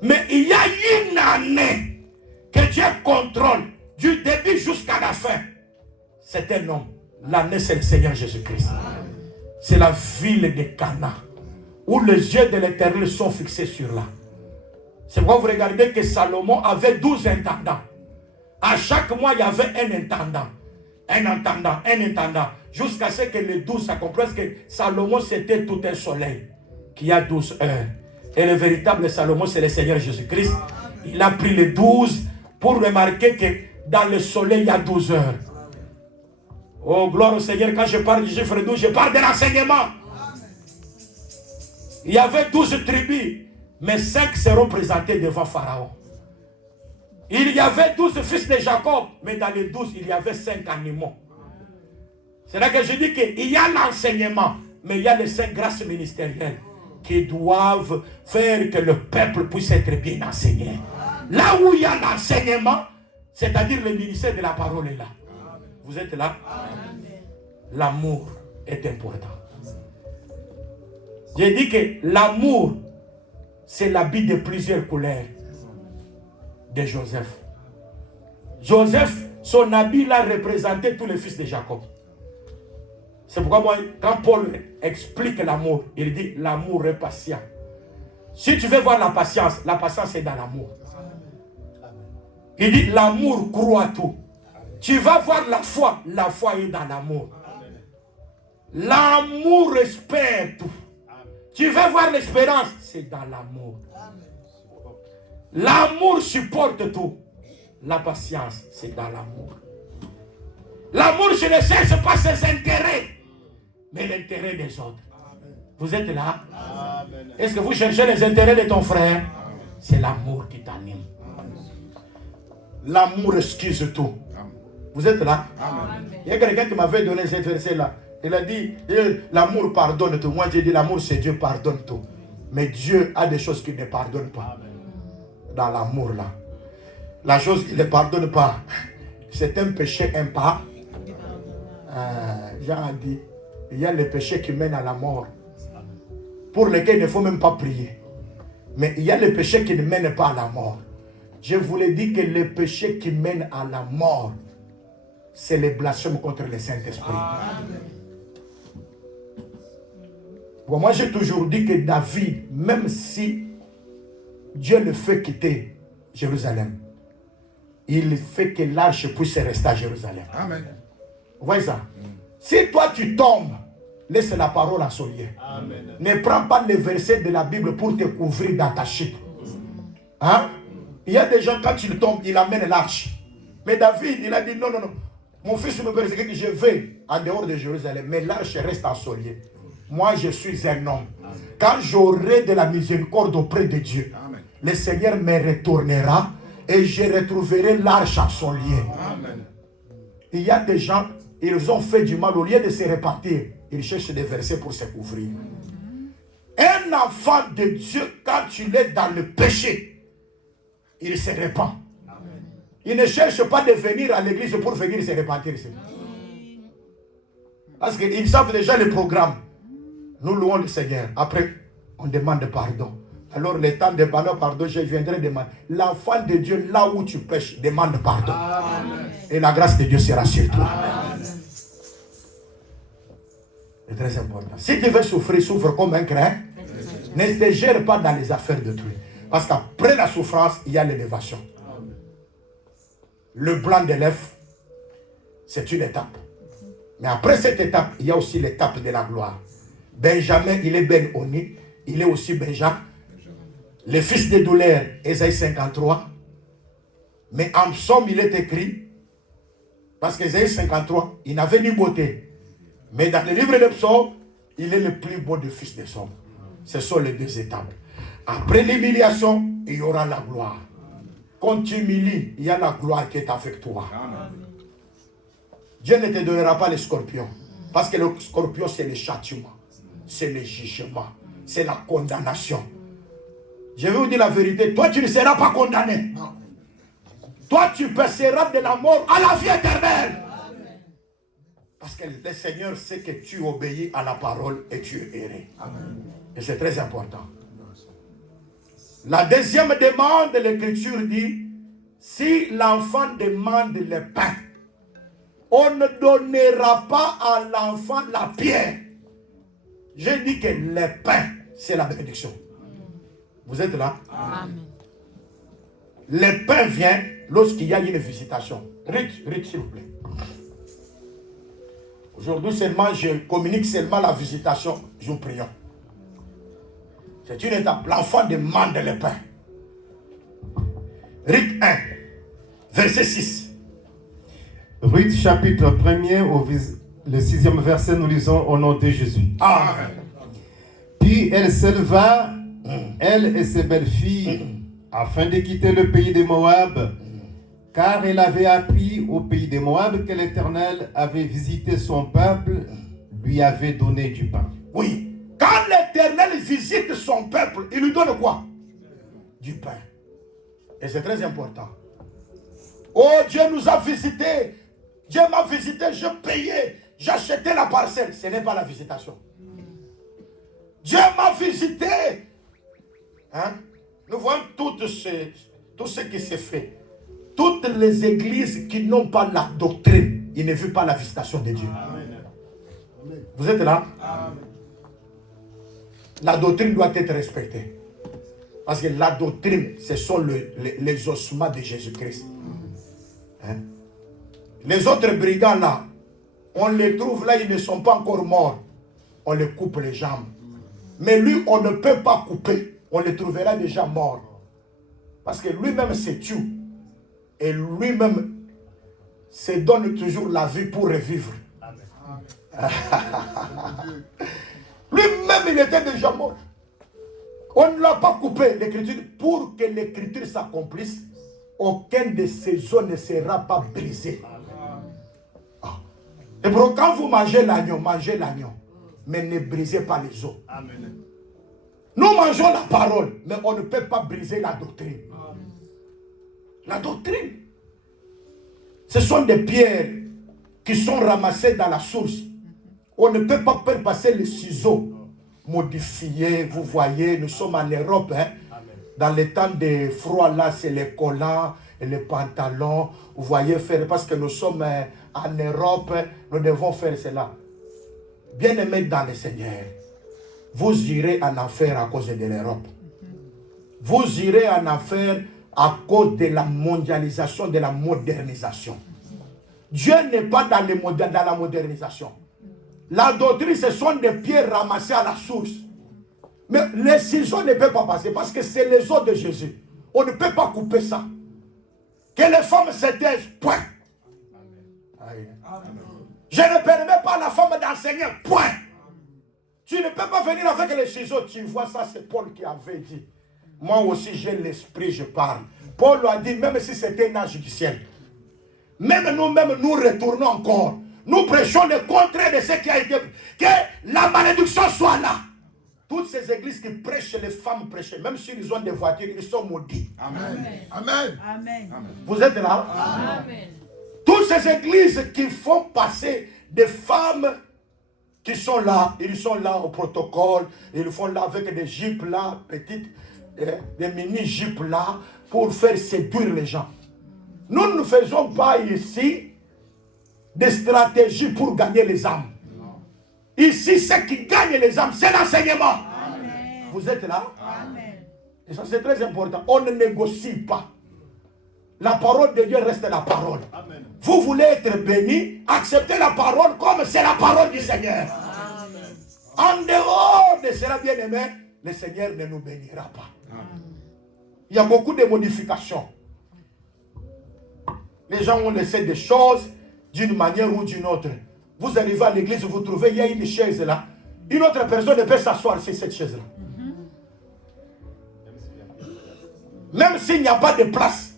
Mais il y a une année que Dieu contrôle du début jusqu'à la fin. C'est un homme. L'année, c'est le Seigneur Jésus-Christ. C'est la ville de Canaan où les yeux de l'Éternel sont fixés sur là. C'est pourquoi vous regardez que Salomon avait 12 intendants. À chaque mois, il y avait un intendant. Un intendant. Jusqu'à ce que les 12 s'accomplissent, que Salomon, c'était tout un soleil qui a 12 heures. Et le véritable Salomon, c'est le Seigneur Jésus-Christ. Il a pris les 12 pour remarquer que dans le soleil, il y a 12 heures. Oh, gloire au Seigneur, quand je parle du chiffre 12, je parle de l'enseignement. Il y avait 12 tribus, mais 5 seront présentés devant Pharaon. Il y avait 12 fils de Jacob, mais dans les 12, il y avait 5 animaux. C'est là que je dis qu'il y a l'enseignement, mais il y a les 5 grâces ministérielles qui doivent faire que le peuple puisse être bien enseigné. Là où il y a l'enseignement, c'est-à-dire le ministère de la parole est là. Vous êtes là? L'amour est important. J'ai dit que l'amour, c'est l'habit de plusieurs couleurs de Joseph. Joseph, son habit là représentait tous les fils de Jacob. C'est pourquoi moi, quand Paul explique l'amour, il dit l'amour est patient. Si tu veux voir la patience est dans l'amour. Il dit l'amour croit tout. Tu vas voir la foi est dans l'amour. L'amour espère tout. Tu veux voir l'espérance, c'est dans l'amour. L'amour supporte tout. La patience, c'est dans l'amour. L'amour, je ne cherche pas ses intérêts, mais l'intérêt des autres. Vous êtes là? Est-ce que vous cherchez les intérêts de ton frère? C'est l'amour qui t'anime. L'amour excuse tout. Vous êtes là? Amen. Il y a quelqu'un qui m'avait donné ce verset-là. Il a dit, l'amour pardonne tout. Moi, j'ai dit, l'amour, c'est Dieu pardonne tout. Mais Dieu a des choses qu'il ne pardonne pas. Dans l'amour, là. La chose qu'il ne pardonne pas, c'est un péché impardonnable. Jean a dit, il y a les péchés qui mènent à la mort, pour lesquels il ne faut même pas prier. Mais il y a les péchés qui ne mènent pas à la mort. Je vous l'ai dit que les péchés qui mènent à la mort, c'est les blasphèmes contre le Saint-Esprit. Bon, moi, j'ai toujours dit que David, même si Dieu le fait quitter Jérusalem, il fait que l'arche puisse rester à Jérusalem. Amen. Vous voyez ça? Si toi tu tombes, laisse la parole à son lieu. Ne prends pas les versets de la Bible pour te couvrir dans ta chute. Hein? Il y a des gens, quand ils tombent, ils amènent l'arche. Mais David, il a dit non, non, non. Mon fils me persécute que je vais en dehors de Jérusalem, mais l'arche reste en son lieu. Moi, je suis un homme. Quand j'aurai de la miséricorde auprès de Dieu, Amen. Le Seigneur me retournera et je retrouverai l'arche à son lieu. Amen. Il y a des gens, ils ont fait du mal, au lieu de se répartir, ils cherchent des versets pour se couvrir. Un enfant de Dieu, quand il est dans le péché, il se répand. Il ne cherche pas de venir à l'église pour venir se répartir. Parce qu'ils savent déjà le programme. Nous louons le Seigneur. Après, on demande pardon. Alors, le temps de pardon, je viendrai demander. L'enfant de Dieu, là où tu pêches, demande pardon. Amen. Et la grâce de Dieu sera sur toi. C'est très important. Si tu veux souffrir, souffre comme un craint. Ne te gère pas dans les affaires d'autrui. Parce qu'après la souffrance, il y a l'élévation. Le blanc de l'œuf, c'est une étape. Mais après cette étape, il y a aussi l'étape de la gloire. Benjamin, il est Ben Oni, il est aussi Benjamin. Le fils de douleur, Ésaïe 53. Mais en psaume, il est écrit, parce qu'Ésaïe 53, il n'avait ni beauté. Mais dans le livre de psaume, il est le plus beau des fils des hommes. Ce sont les deux étapes. Après l'humiliation, il y aura la gloire. Quand tu humilies, il y a la gloire qui est avec toi. Dieu ne te donnera pas le scorpion. Parce que le scorpion, c'est le châtiment. C'est le jugement. C'est la condamnation. Je vais vous dire la vérité. Toi, tu ne seras pas condamné. Non. Toi, tu passeras de la mort à la vie éternelle. Amen. Parce que le Seigneur sait que tu obéis à la parole et tu es erré. Amen. Et c'est très important. La deuxième demande de l'Écriture dit, si l'enfant demande le pain, on ne donnera pas à l'enfant la pierre. J'ai dit que le pain, c'est la bénédiction. Vous êtes là? Amen. Le pain vient lorsqu'il y a une visitation. Rite, s'il vous plaît. Aujourd'hui seulement, je communique seulement la visitation. Nous prions. C'est une étape. L'enfant demande le pain. Rite 1, verset 6. Ruth chapitre 1er, le 6e verset, nous lisons au nom de Jésus. Amen. Puis elle s'éleva, elle et ses belles-filles, afin de quitter le pays de Moab, car elle avait appris au pays de Moab que l'Éternel avait visité son peuple, lui avait donné du pain. Oui. Quand l'Éternel visite son peuple, il lui donne quoi? Du pain. Et c'est très important. Oh, Dieu nous a visités. Dieu m'a visité, je payais, j'achetais la parcelle. Ce n'est pas la visitation. Dieu m'a visité. Hein? Nous voyons tout ce qui s'est fait. Toutes les églises qui n'ont pas la doctrine, ils ne vivent pas la visitation de Dieu. Amen. Vous êtes là? Amen. La doctrine doit être respectée. Parce que la doctrine, ce sont les ossements de Jésus-Christ. Hein? Les autres brigands là, on les trouve là, ils ne sont pas encore morts. On les coupe les jambes. Mais lui, on ne peut pas couper. On le trouvera déjà mort. Parce que lui-même se tue. Et lui-même se donne toujours la vie pour revivre. Lui-même, il était déjà mort. On ne l'a pas coupé, l'écriture. Pour que l'écriture s'accomplisse, aucun de ses os ne sera pas brisé. Et pour quand vous mangez l'agneau, mais ne brisez pas les os. Amen. Nous mangeons la parole, mais on ne peut pas briser la doctrine. La doctrine, ce sont des pierres qui sont ramassées dans la source. On ne peut pas faire passer les ciseaux, modifier. Vous voyez, nous sommes en Europe. Hein? Dans les temps de froid, là, c'est les collants et les pantalons. Vous voyez, faire, parce que nous sommes en Europe, nous devons faire cela. Bien-aimés dans le Seigneur, vous irez en enfer à cause de l'Europe. Vous irez en enfer à cause de la mondialisation, de la modernisation. Dieu n'est pas dans la modernisation. La doctrine, ce sont des pierres ramassées à la source. Mais les ciseaux ne peuvent pas passer parce que c'est les os de Jésus. On ne peut pas couper ça. Que les femmes se taisent, point. Je ne permets pas à la femme d'enseigner, point. Tu ne peux pas venir avec les ciseaux. Tu vois, ça c'est Paul qui avait dit. Moi aussi j'ai l'esprit, je parle. Paul a dit, même si c'était un âge du ciel, même nous-mêmes, nous retournons encore. Nous prêchons le contraire de ce qui a été. Que la malédiction soit là. Toutes ces églises qui prêchent, les femmes prêchent, même s'ils ont des voitures, ils sont maudits. Amen. Amen. Amen. Vous êtes là? Amen. Toutes ces églises qui font passer des femmes qui sont là, ils sont là au protocole, ils font là avec des jupes là, petites, des mini-jupes là, pour faire séduire les gens. Nous ne faisons pas ici des stratégies pour gagner les âmes. Ici, ce qui gagne les âmes, c'est l'enseignement. Vous êtes là? Amen. Et ça, c'est très important. On ne négocie pas. La parole de Dieu reste la parole. Amen. Vous voulez être béni, acceptez la parole comme c'est la parole du Seigneur. Amen. En dehors de cela, bien aimé, le Seigneur ne nous bénira pas. Il y a beaucoup de modifications. Les gens ont laissé des choses d'une manière ou d'une autre. Vous arrivez à l'église, vous trouvez, il y a une chaise là. Une autre personne ne peut s'asseoir sur cette chaise-là. Même s'il n'y a pas de place.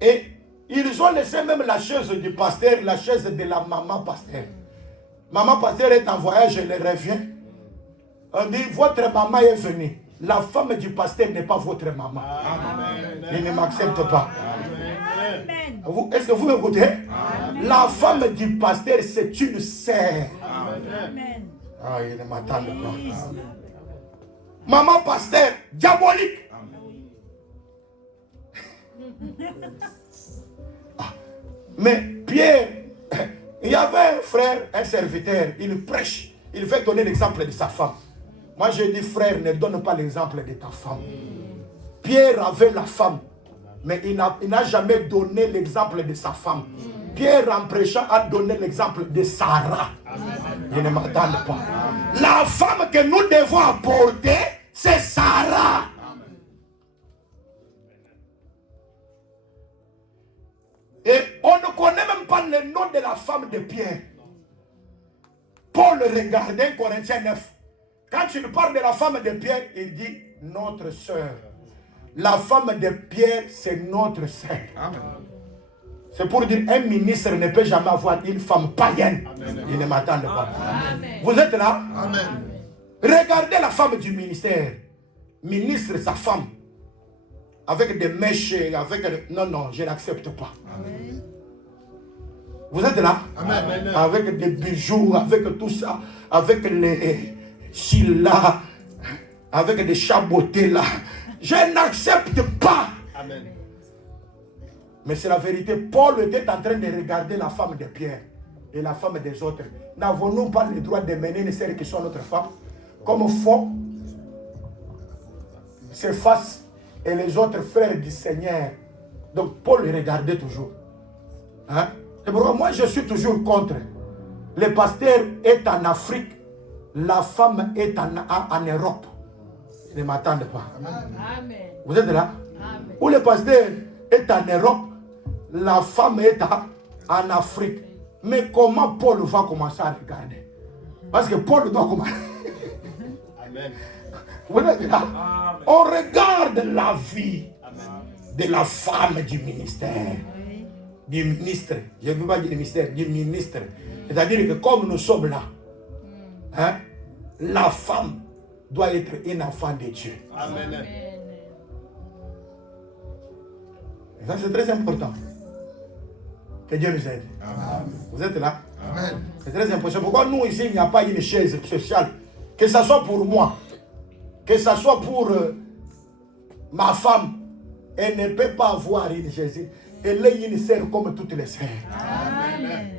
Et ils ont laissé même la chaise du pasteur, la chaise de la maman pasteur. Maman pasteur est en voyage, elle revient. On dit, votre maman est venue. La femme du pasteur n'est pas votre maman. Amen. Il ne m'accepte pas. Amen. Est-ce que vous m'écoutez? La femme du pasteur, c'est une sœur. Amen. Ah, il ne m'attend pas. Maman pasteur, diabolique. Ah, mais Pierre, il y avait un frère, un serviteur, il prêche, il veut donner l'exemple de sa femme. Moi je dis, frère, ne donne pas l'exemple de ta femme. Pierre avait la femme, mais il n'a jamais donné l'exemple de sa femme. Pierre, en prêchant, a donné l'exemple de Sarah. Il ne m'attendent pas. La femme que nous devons apporter, c'est Sarah. Et on ne connaît même pas le nom de la femme de Pierre. Paul regardait Corinthiens 9. Quand il parle de la femme de Pierre, il dit notre sœur. La femme de Pierre, c'est notre sœur. C'est pour dire un ministre ne peut jamais avoir une femme païenne. Il ne m'attend pas. Amen. Vous êtes là? Amen. Regardez la femme du ministère. Ministre, sa femme. Avec des mèches, avec... Non, je n'accepte pas. Amen. Vous êtes là? Amen. Avec des bijoux, avec tout ça, avec les là, avec des chabotés là. Je n'accepte pas. Amen. Mais c'est la vérité. Paul était en train de regarder la femme de Pierre et la femme des autres. N'avons-nous pas le droit de mener les sœurs qui sont notre femme comme font ses faces et les autres frères du Seigneur? Donc Paul le regardait toujours. Hein? Et pourquoi moi je suis toujours contre. Le pasteur est en Afrique, la femme est en Europe. Ils ne m'attendent pas. Amen. Vous êtes là? Amen. Où le pasteur est en Europe, la femme est en Afrique. Mais comment Paul va commencer à regarder? Parce que Paul doit commencer. Amen. Vous êtes là? On regarde la vie de la femme du ministère. du ministre. Je ne veux pas dire du ministère, du ministre. C'est-à-dire que comme nous sommes là, hein, la femme doit être une enfant de Dieu. Amen. Et ça, c'est très important. Que Dieu nous aide. Amen. Vous êtes là? Amen. C'est très important. Pourquoi nous, ici, il n'y a pas une chaise spéciale? Que ce soit pour moi, que ce soit pour ma femme, elle ne peut pas avoir une chaise. Elle est une sœur comme toutes les sœurs. Amen.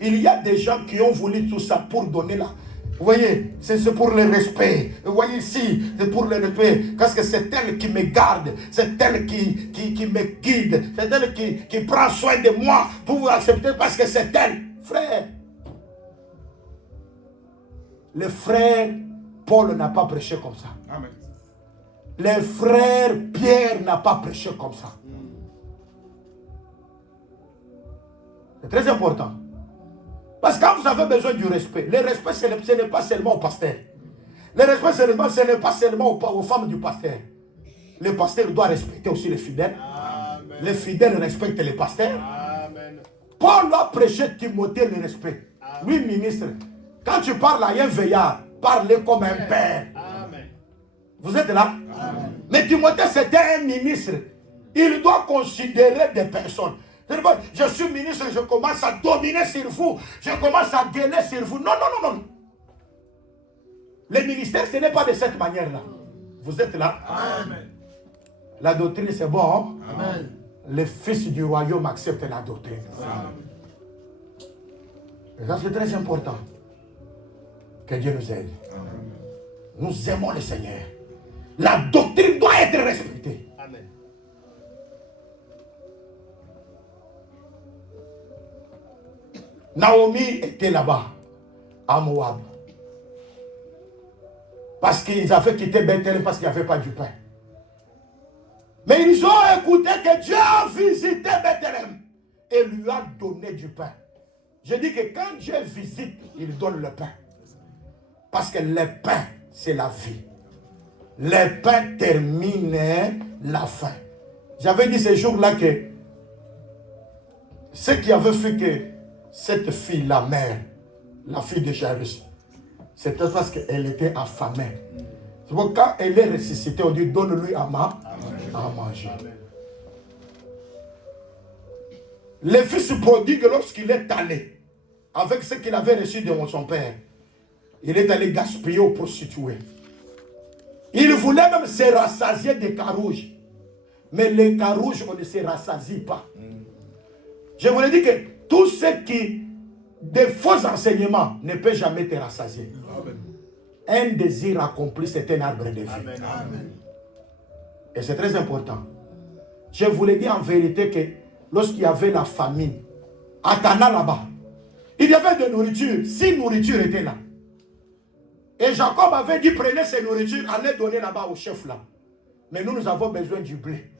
Il y a des gens qui ont voulu tout ça pour donner la... Vous voyez, c'est pour le respect. Vous voyez ici, c'est pour le respect. Parce que c'est elle qui me garde. C'est elle qui me guide. C'est elle qui prend soin de moi pour vous accepter parce que c'est elle. Frère. Le frère Paul n'a pas prêché comme ça. Amen. Le frère Pierre n'a pas prêché comme ça. C'est très important. Parce que quand vous avez besoin du respect, le respect, ce n'est pas seulement au pasteur. Le respect, ce n'est pas seulement aux femmes du pasteur. Le pasteur doit respecter aussi les fidèles. Amen. Les fidèles respectent les pasteurs. Amen. Paul a prêché Timothée le respect. Lui, ministre, quand tu parles à un veillard, parle comme un père. Amen. Vous êtes là? Amen. Mais Timothée, c'était un ministre. Il doit considérer des personnes. Je suis ministre, je commence à dominer sur vous. Je commence à gueuler sur vous. Non, non, non, non. Le ministère, ce n'est pas de cette manière-là. Vous êtes là? Amen. La doctrine, c'est bon. Hein? Amen. Les fils du royaume acceptent la doctrine. Amen. Et ça, c'est très important. Que Dieu nous aide. Amen. Nous aimons le Seigneur. La doctrine doit être respectée. Amen. Naomi était là-bas, à Moab. Parce qu'ils avaient quitté Bethel parce qu'il n'y avait pas du pain. Mais ils ont écouté que Dieu a visité Bethléem et lui a donné du pain. Je dis que quand Dieu visite, il donne le pain. Parce que le pain, c'est la vie. Le pain termine la faim. J'avais dit ce jour-là que ce qui avait fait que cette fille, la mère, la fille de Jairus, c'était parce qu'elle était affamée. C'est pourquoi quand elle est ressuscitée, on dit donne-lui à manger. Amen. Le fils prodigue, lorsqu'il est allé, avec ce qu'il avait reçu de son père, il est allé gaspiller aux prostituées. Il voulait même se rassasier des carouges. Mais les carouges, on ne se rassasie pas. Je vous l'ai dit que tout ce qui, des faux enseignements, ne peut jamais te rassasier. Amen. Un désir accompli, c'est un arbre de vie. Amen. Amen. Et c'est très important. Je vous l'ai dit en vérité que lorsqu'il y avait la famine, à Cana là-bas, il y avait de nourriture. 6 nourritures étaient là. Et Jacob avait dit, prenez ces nourritures, allez donner là-bas au chef là. Mais nous avons besoin du blé.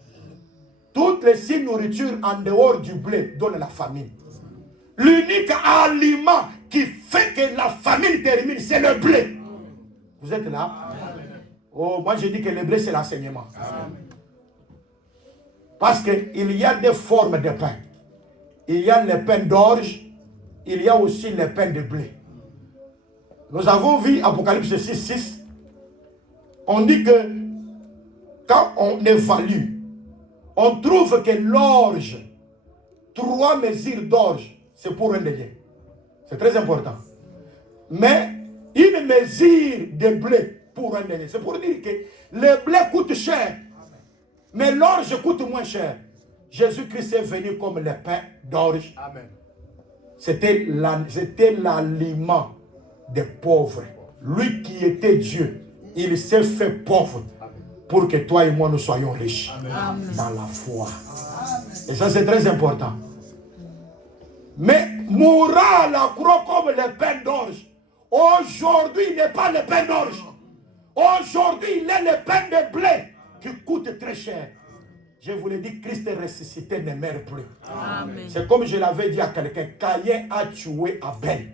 Toutes les 6 nourritures en dehors du blé donnent la famine. L'unique aliment qui fait que la famine termine, c'est le blé. Vous êtes là? Amen. Oh, moi je dis que le blé c'est l'enseignement. Parce qu'il y a des formes de pain. Il y a le pain d'orge, il y a aussi le pain de blé. Nous avons vu Apocalypse 6:6. On dit que quand on évalue, on trouve que l'orge, 3 mesures d'orge, c'est pour un denier. C'est très important. Mais une mesure de blé pour un denier, c'est pour dire que le blé coûte cher, mais l'orge coûte moins cher. Jésus-Christ est venu comme le pain d'orge. Amen. C'était l'aliment des pauvres. Lui qui était Dieu, il s'est fait pauvre pour que toi et moi nous soyons riches. Amen. Dans la foi. Et ça c'est très important. Mais mourra à la croix comme le pain d'orge. Aujourd'hui il n'est pas le pain d'orge. Aujourd'hui il est le pain de blé qui coûte très cher. Je vous l'ai dit, Christ est ressuscité, ne meurt plus. Amen. C'est comme je l'avais dit à quelqu'un, Caïn a tué Abel,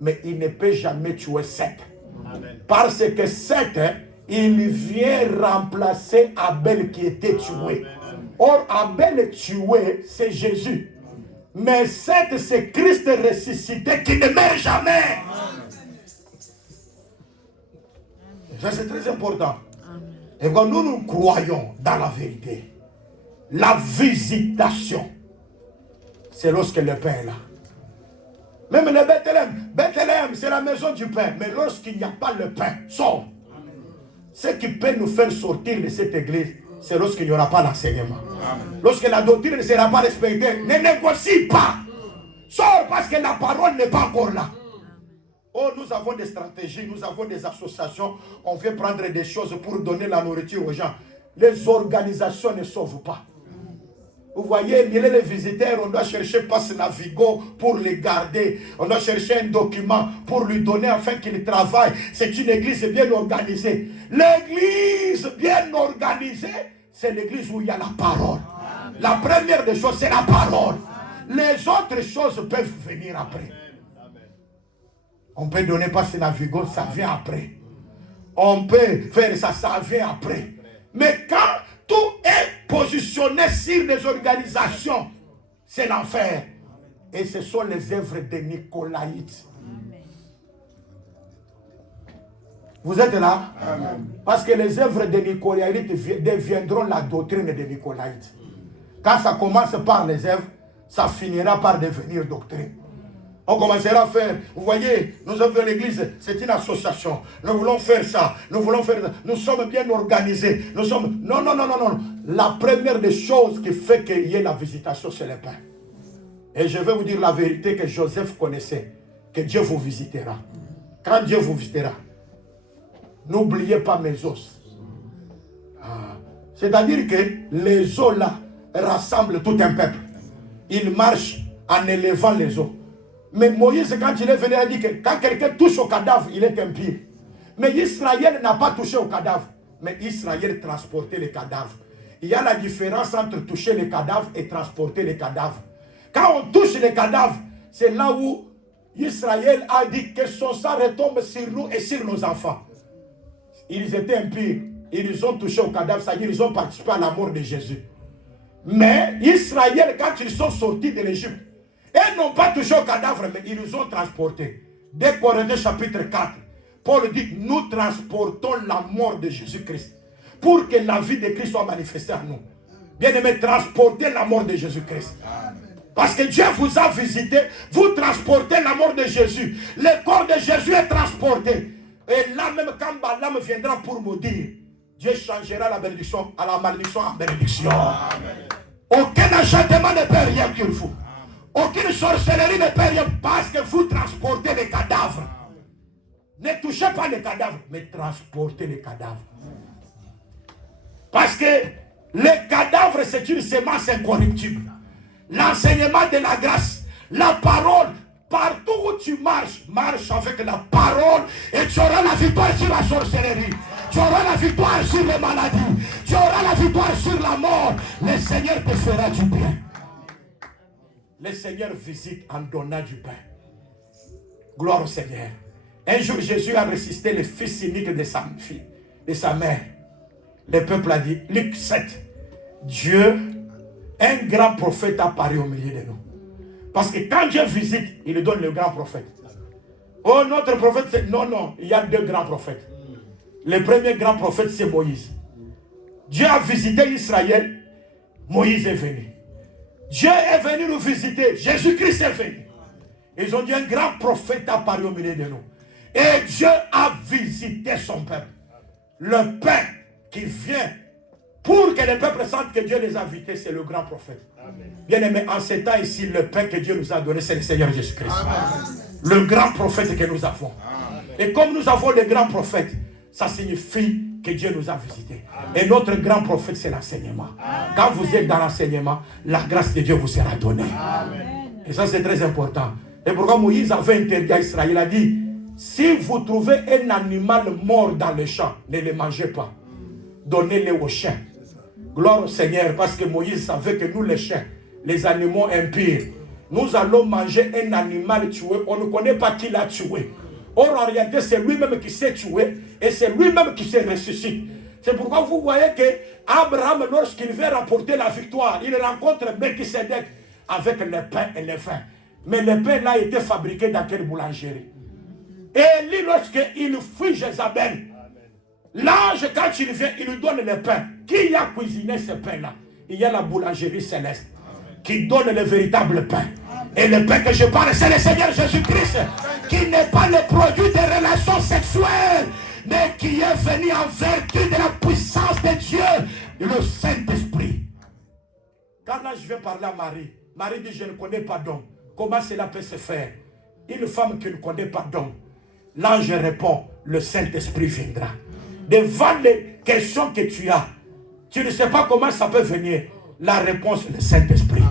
mais il ne peut jamais tuer Seth. Amen. Parce que Seth, il vient remplacer Abel qui était tué. Or, Abel tué, c'est Jésus. Mais c'est Christ ressuscité qui ne meurt jamais. Ça, c'est très important. Et quand nous croyons dans la vérité, la visitation, c'est lorsque le pain est là. Même le Bethléem, c'est la maison du pain. Mais lorsqu'il n'y a pas le pain, sort. Ce qui peut nous faire sortir de cette église, c'est lorsqu'il n'y aura pas l'enseignement. Lorsque la doctrine ne sera pas respectée, ne négocie pas. Sors parce que la parole n'est pas encore là. Oh, nous avons des stratégies, nous avons des associations. On fait prendre des choses pour donner la nourriture aux gens. Les organisations ne sauvent pas. Vous voyez, les visiteurs, on doit chercher Passe Navigo pour les garder. On doit chercher un document pour lui donner afin qu'il travaille. C'est une église bien organisée. L'église bien organisée, c'est l'église où il y a la parole. La première des choses, c'est la parole. Les autres choses peuvent venir après. On peut donner Passe Navigo, ça vient après. On peut faire ça, ça vient après. Mais quand tout est positionné sur les organisations, c'est l'enfer. Et ce sont les œuvres des Nicolaïtes. Vous êtes là? Amen. Parce que les œuvres des Nicolaïtes deviendront la doctrine des Nicolaïtes. Quand ça commence par les œuvres, ça finira par devenir doctrine. On commencera à faire, vous voyez, nous avons l'église, c'est une association. Nous voulons faire ça, nous voulons faire ça. Nous sommes bien organisés. Nous sommes... Non. La première des choses qui fait qu'il y ait la visitation, c'est le pain. Et je vais vous dire la vérité que Joseph connaissait, que Dieu vous visitera. Quand Dieu vous visitera, n'oubliez pas mes os. C'est-à-dire que les os là rassemblent tout un peuple. Ils marchent en élevant les os. Mais Moïse, quand il est venu, il a dit que quand quelqu'un touche au cadavre, il est impur. Mais Israël n'a pas touché au cadavre. Mais Israël transportait les cadavres. Il y a la différence entre toucher les cadavres et transporter les cadavres. Quand on touche les cadavres, c'est là où Israël a dit que son sang retombe sur nous et sur nos enfants. Ils étaient impurs. Ils ont touché au cadavre, c'est-à-dire ils ont participé à la mort de Jésus. Mais Israël, quand ils sont sortis de l'Égypte, ils n'ont pas touché au cadavre, mais ils nous ont transportés. Dès Corinthiens chapitre 4, Paul dit, nous transportons la mort de Jésus-Christ pour que la vie de Christ soit manifestée en nous. Bien-aimés, transportez la mort de Jésus-Christ. Parce que Dieu vous a visité, vous transportez la mort de Jésus. Le corps de Jésus est transporté. Et là même quand Balaam viendra pour maudire, Dieu changera la bénédiction à la malédiction en bénédiction. Aucun enchantement ne peut rien qu'il faut. Aucune sorcellerie ne peut rien parce que vous transportez les cadavres. Ne touchez pas les cadavres, mais transportez les cadavres. Parce que les cadavres, c'est une semence incorruptible. L'enseignement de la grâce, la parole, partout où tu marches, marche avec la parole et tu auras la victoire sur la sorcellerie. Tu auras la victoire sur les maladies. Tu auras la victoire sur la mort. Le Seigneur te fera du bien. Le Seigneur visite en donnant du pain. Gloire au Seigneur. Un jour, Jésus a ressuscité le fils unique de sa fille, de sa mère. Le peuple a dit, Luc 7, Dieu, un grand prophète a apparu au milieu de nous. Parce que quand Dieu visite, il donne le grand prophète. Oh, notre prophète, c'est... Non, il y a deux grands prophètes. Le premier grand prophète, c'est Moïse. Dieu a visité Israël, Moïse est venu. Dieu est venu nous visiter, Jésus-Christ est venu. Ils ont dit un grand prophète a apparu au milieu de nous. Et Dieu a visité son peuple. Le pain qui vient pour que le peuple sente que Dieu les a invités, c'est le grand prophète. Bien aimé, en ces temps ici, le pain que Dieu nous a donné, c'est le Seigneur Jésus-Christ. Le grand prophète que nous avons. Amen. Et comme nous avons le grand prophète, ça signifie que Dieu nous a visités. Et notre grand prophète, c'est l'enseignement. Quand vous êtes dans l'enseignement, la grâce de Dieu vous sera donnée. Amen. Et ça, c'est très important. Et pourquoi Moïse avait interdit à Israël, il a dit, si vous trouvez un animal mort dans le champ, ne le mangez pas. Donnez-le aux chiens. Gloire au Seigneur, parce que Moïse savait que nous, les chiens, les animaux impurs, nous allons manger un animal tué. On ne connaît pas qui l'a tué. Or, en réalité, c'est lui-même qui s'est tué et c'est lui-même qui se ressuscite. C'est pourquoi vous voyez que Abraham, lorsqu'il veut remporter la victoire, il rencontre Melchisédek. avec le pain et le vin. Mais le pain là était fabriqué dans quelle boulangerie? Et lui, lorsqu'il fuit Jézabel, l'ange, quand il vient, il lui donne le pain. Qui a cuisiné ce pain-là? Il y a la boulangerie céleste qui donne le véritable pain. Et le pain que je parle, c'est le Seigneur Jésus-Christ, qui n'est pas le produit des relations sexuelles, mais qui est venu en vertu de la puissance de Dieu, le Saint-Esprit. Quand là je vais parler à Marie, Marie dit, je ne connais pas d'homme. Comment cela peut se faire? Une femme qui ne connaît pas d'homme. L'ange répond, le Saint-Esprit viendra. Devant les questions que tu as, tu ne sais pas comment ça peut venir. La réponse, le Saint-Esprit.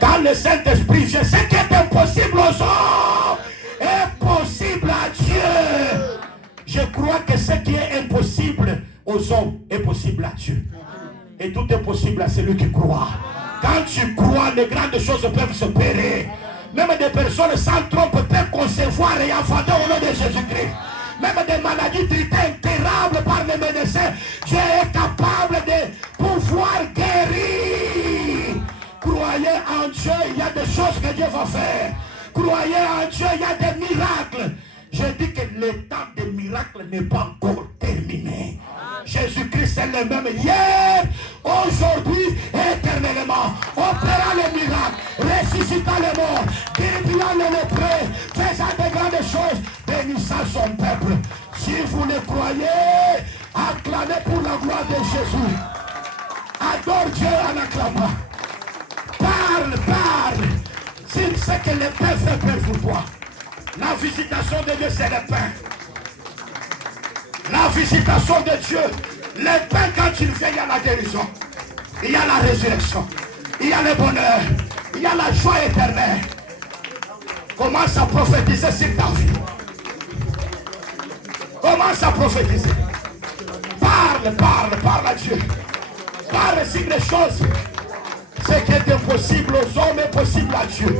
Quand le Saint-Esprit vient, ce qui est impossible aux hommes est possible à Dieu. Je crois que ce qui est impossible aux hommes est possible à Dieu. Et tout est possible à celui qui croit. Quand tu crois, les grandes choses peuvent se opérer. Même des personnes sans trompe peuvent concevoir et enfanter au nom de Jésus-Christ. Même des maladies traitées incurables par les médecins, Dieu est capable de pouvoir guérir. Croyez en Dieu, il y a des choses que Dieu va faire. Croyez en Dieu, il y a des miracles. Je dis que le temps des miracles n'est pas encore terminé. Jésus-Christ est le même hier, aujourd'hui et éternellement. Opérant les miracles, ressuscitant les morts, guérissant les lépreux, faisant de grandes choses, bénissant son peuple. Si vous le croyez, acclamez pour la gloire de Jésus. Adore Dieu en acclamant. Parle. S'il sait que le pain fait pain pour toi. La visitation de Dieu, c'est le pain. La visitation de Dieu, le pain, quand il vient, il y a la guérison, il y a la résurrection, il y a le bonheur, il y a la joie éternelle. Commence à prophétiser sur ta vie. Commence à prophétiser. Parle à Dieu. Parle sur les choses. Ce qui est impossible aux hommes est possible à Dieu.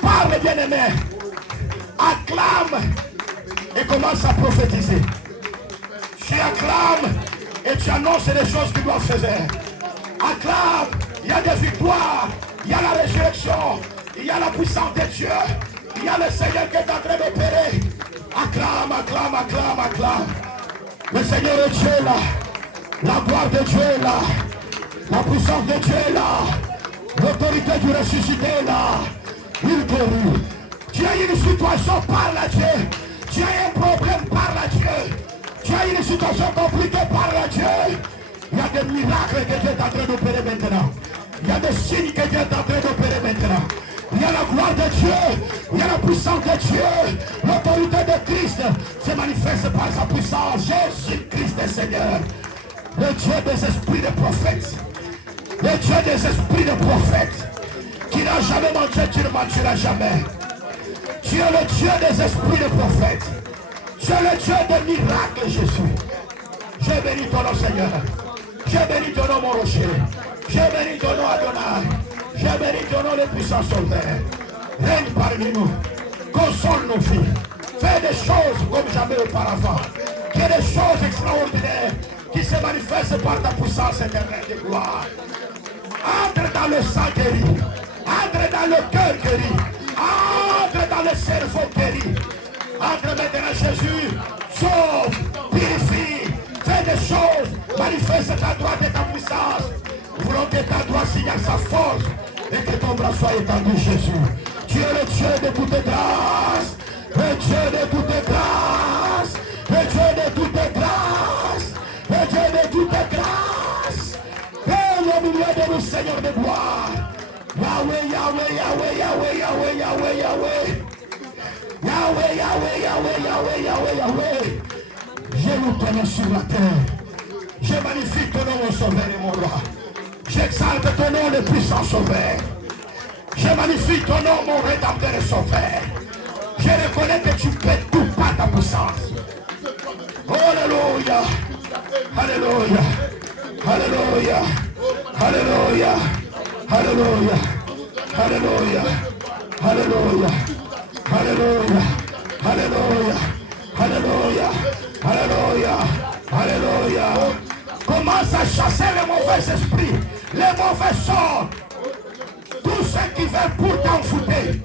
Parle, bien-aimé. Acclame et commence à prophétiser. Tu acclames et tu annonces les choses qui doivent se faire. Acclame, il y a des victoires, il y a la résurrection, il y a la puissance de Dieu, il y a le Seigneur qui est en train d'opérer. Acclame. Le Seigneur est Dieu là, la gloire de Dieu est là, la puissance de Dieu est là, l'autorité du ressuscité est là. Il guérit. Tu as une situation, parle à Dieu. Tu as un problème, parle à Dieu. Tu as une situation compliquée, parle à Dieu. Il y a des miracles que Dieu est en train d'opérer maintenant. Il y a des signes que Dieu est en train d'opérer maintenant. Il y a la gloire de Dieu, il y a la puissance de Dieu. L'autorité de Christ se manifeste par sa puissance. Jésus-Christ est Seigneur. Le Dieu des esprits de prophètes. Le Dieu des esprits de prophètes. Qui n'a jamais menti, tu ne mentiras jamais. Tu es le Dieu des esprits de prophètes. Tu es le Dieu des miracles, Jésus. Je bénis ton nom, Seigneur. Je bénis ton nom, mon rocher. Je bénis ton nom, Adonai. Je bénis ton nom, le puissant sauveur. Règne parmi nous. Console nos filles. Fais des choses comme jamais auparavant. Qu'il y ait des choses extraordinaires qui se manifestent par ta puissance éternelle de gloire. Entre dans le sang guéri. Entre dans le cœur guéri. Entre dans le cerveau guéri. Entre maintenant Jésus. Sauve, purifie, fais des choses, manifeste ta droite et ta puissance. Nous voulons que ta droite signe sa force et que ton bras soit étendu, Jésus. Tu es le Dieu de toutes grâces, le Dieu de toutes grâces, le Dieu de toutes grâces, le Dieu de toutes grâces. Et au milieu de nous, Seigneur de gloire. Yahweh, Yahweh, Yahweh, Yahweh, Yahweh, Yahweh, Yahweh. Yahweh, Yahweh, Yahweh, Yahweh, Yahweh, Yahweh. Je loue ton nom sur la terre. Je magnifie ton nom, mon sauveur et mon roi. J'exalte ton nom, le puissant sauveur. Je magnifie ton nom, mon rédempteur et sauveur. Je reconnais que tu peux tout par ta puissance. Alléluia. Alléluia. Alléluia. Alléluia. Alléluia. Alléluia. Alléluia. Alléluia, alléluia, alléluia, alléluia, alléluia. Commence à chasser les mauvais esprits, les mauvais sorts. Tous ceux qui veulent pour t'envoûter.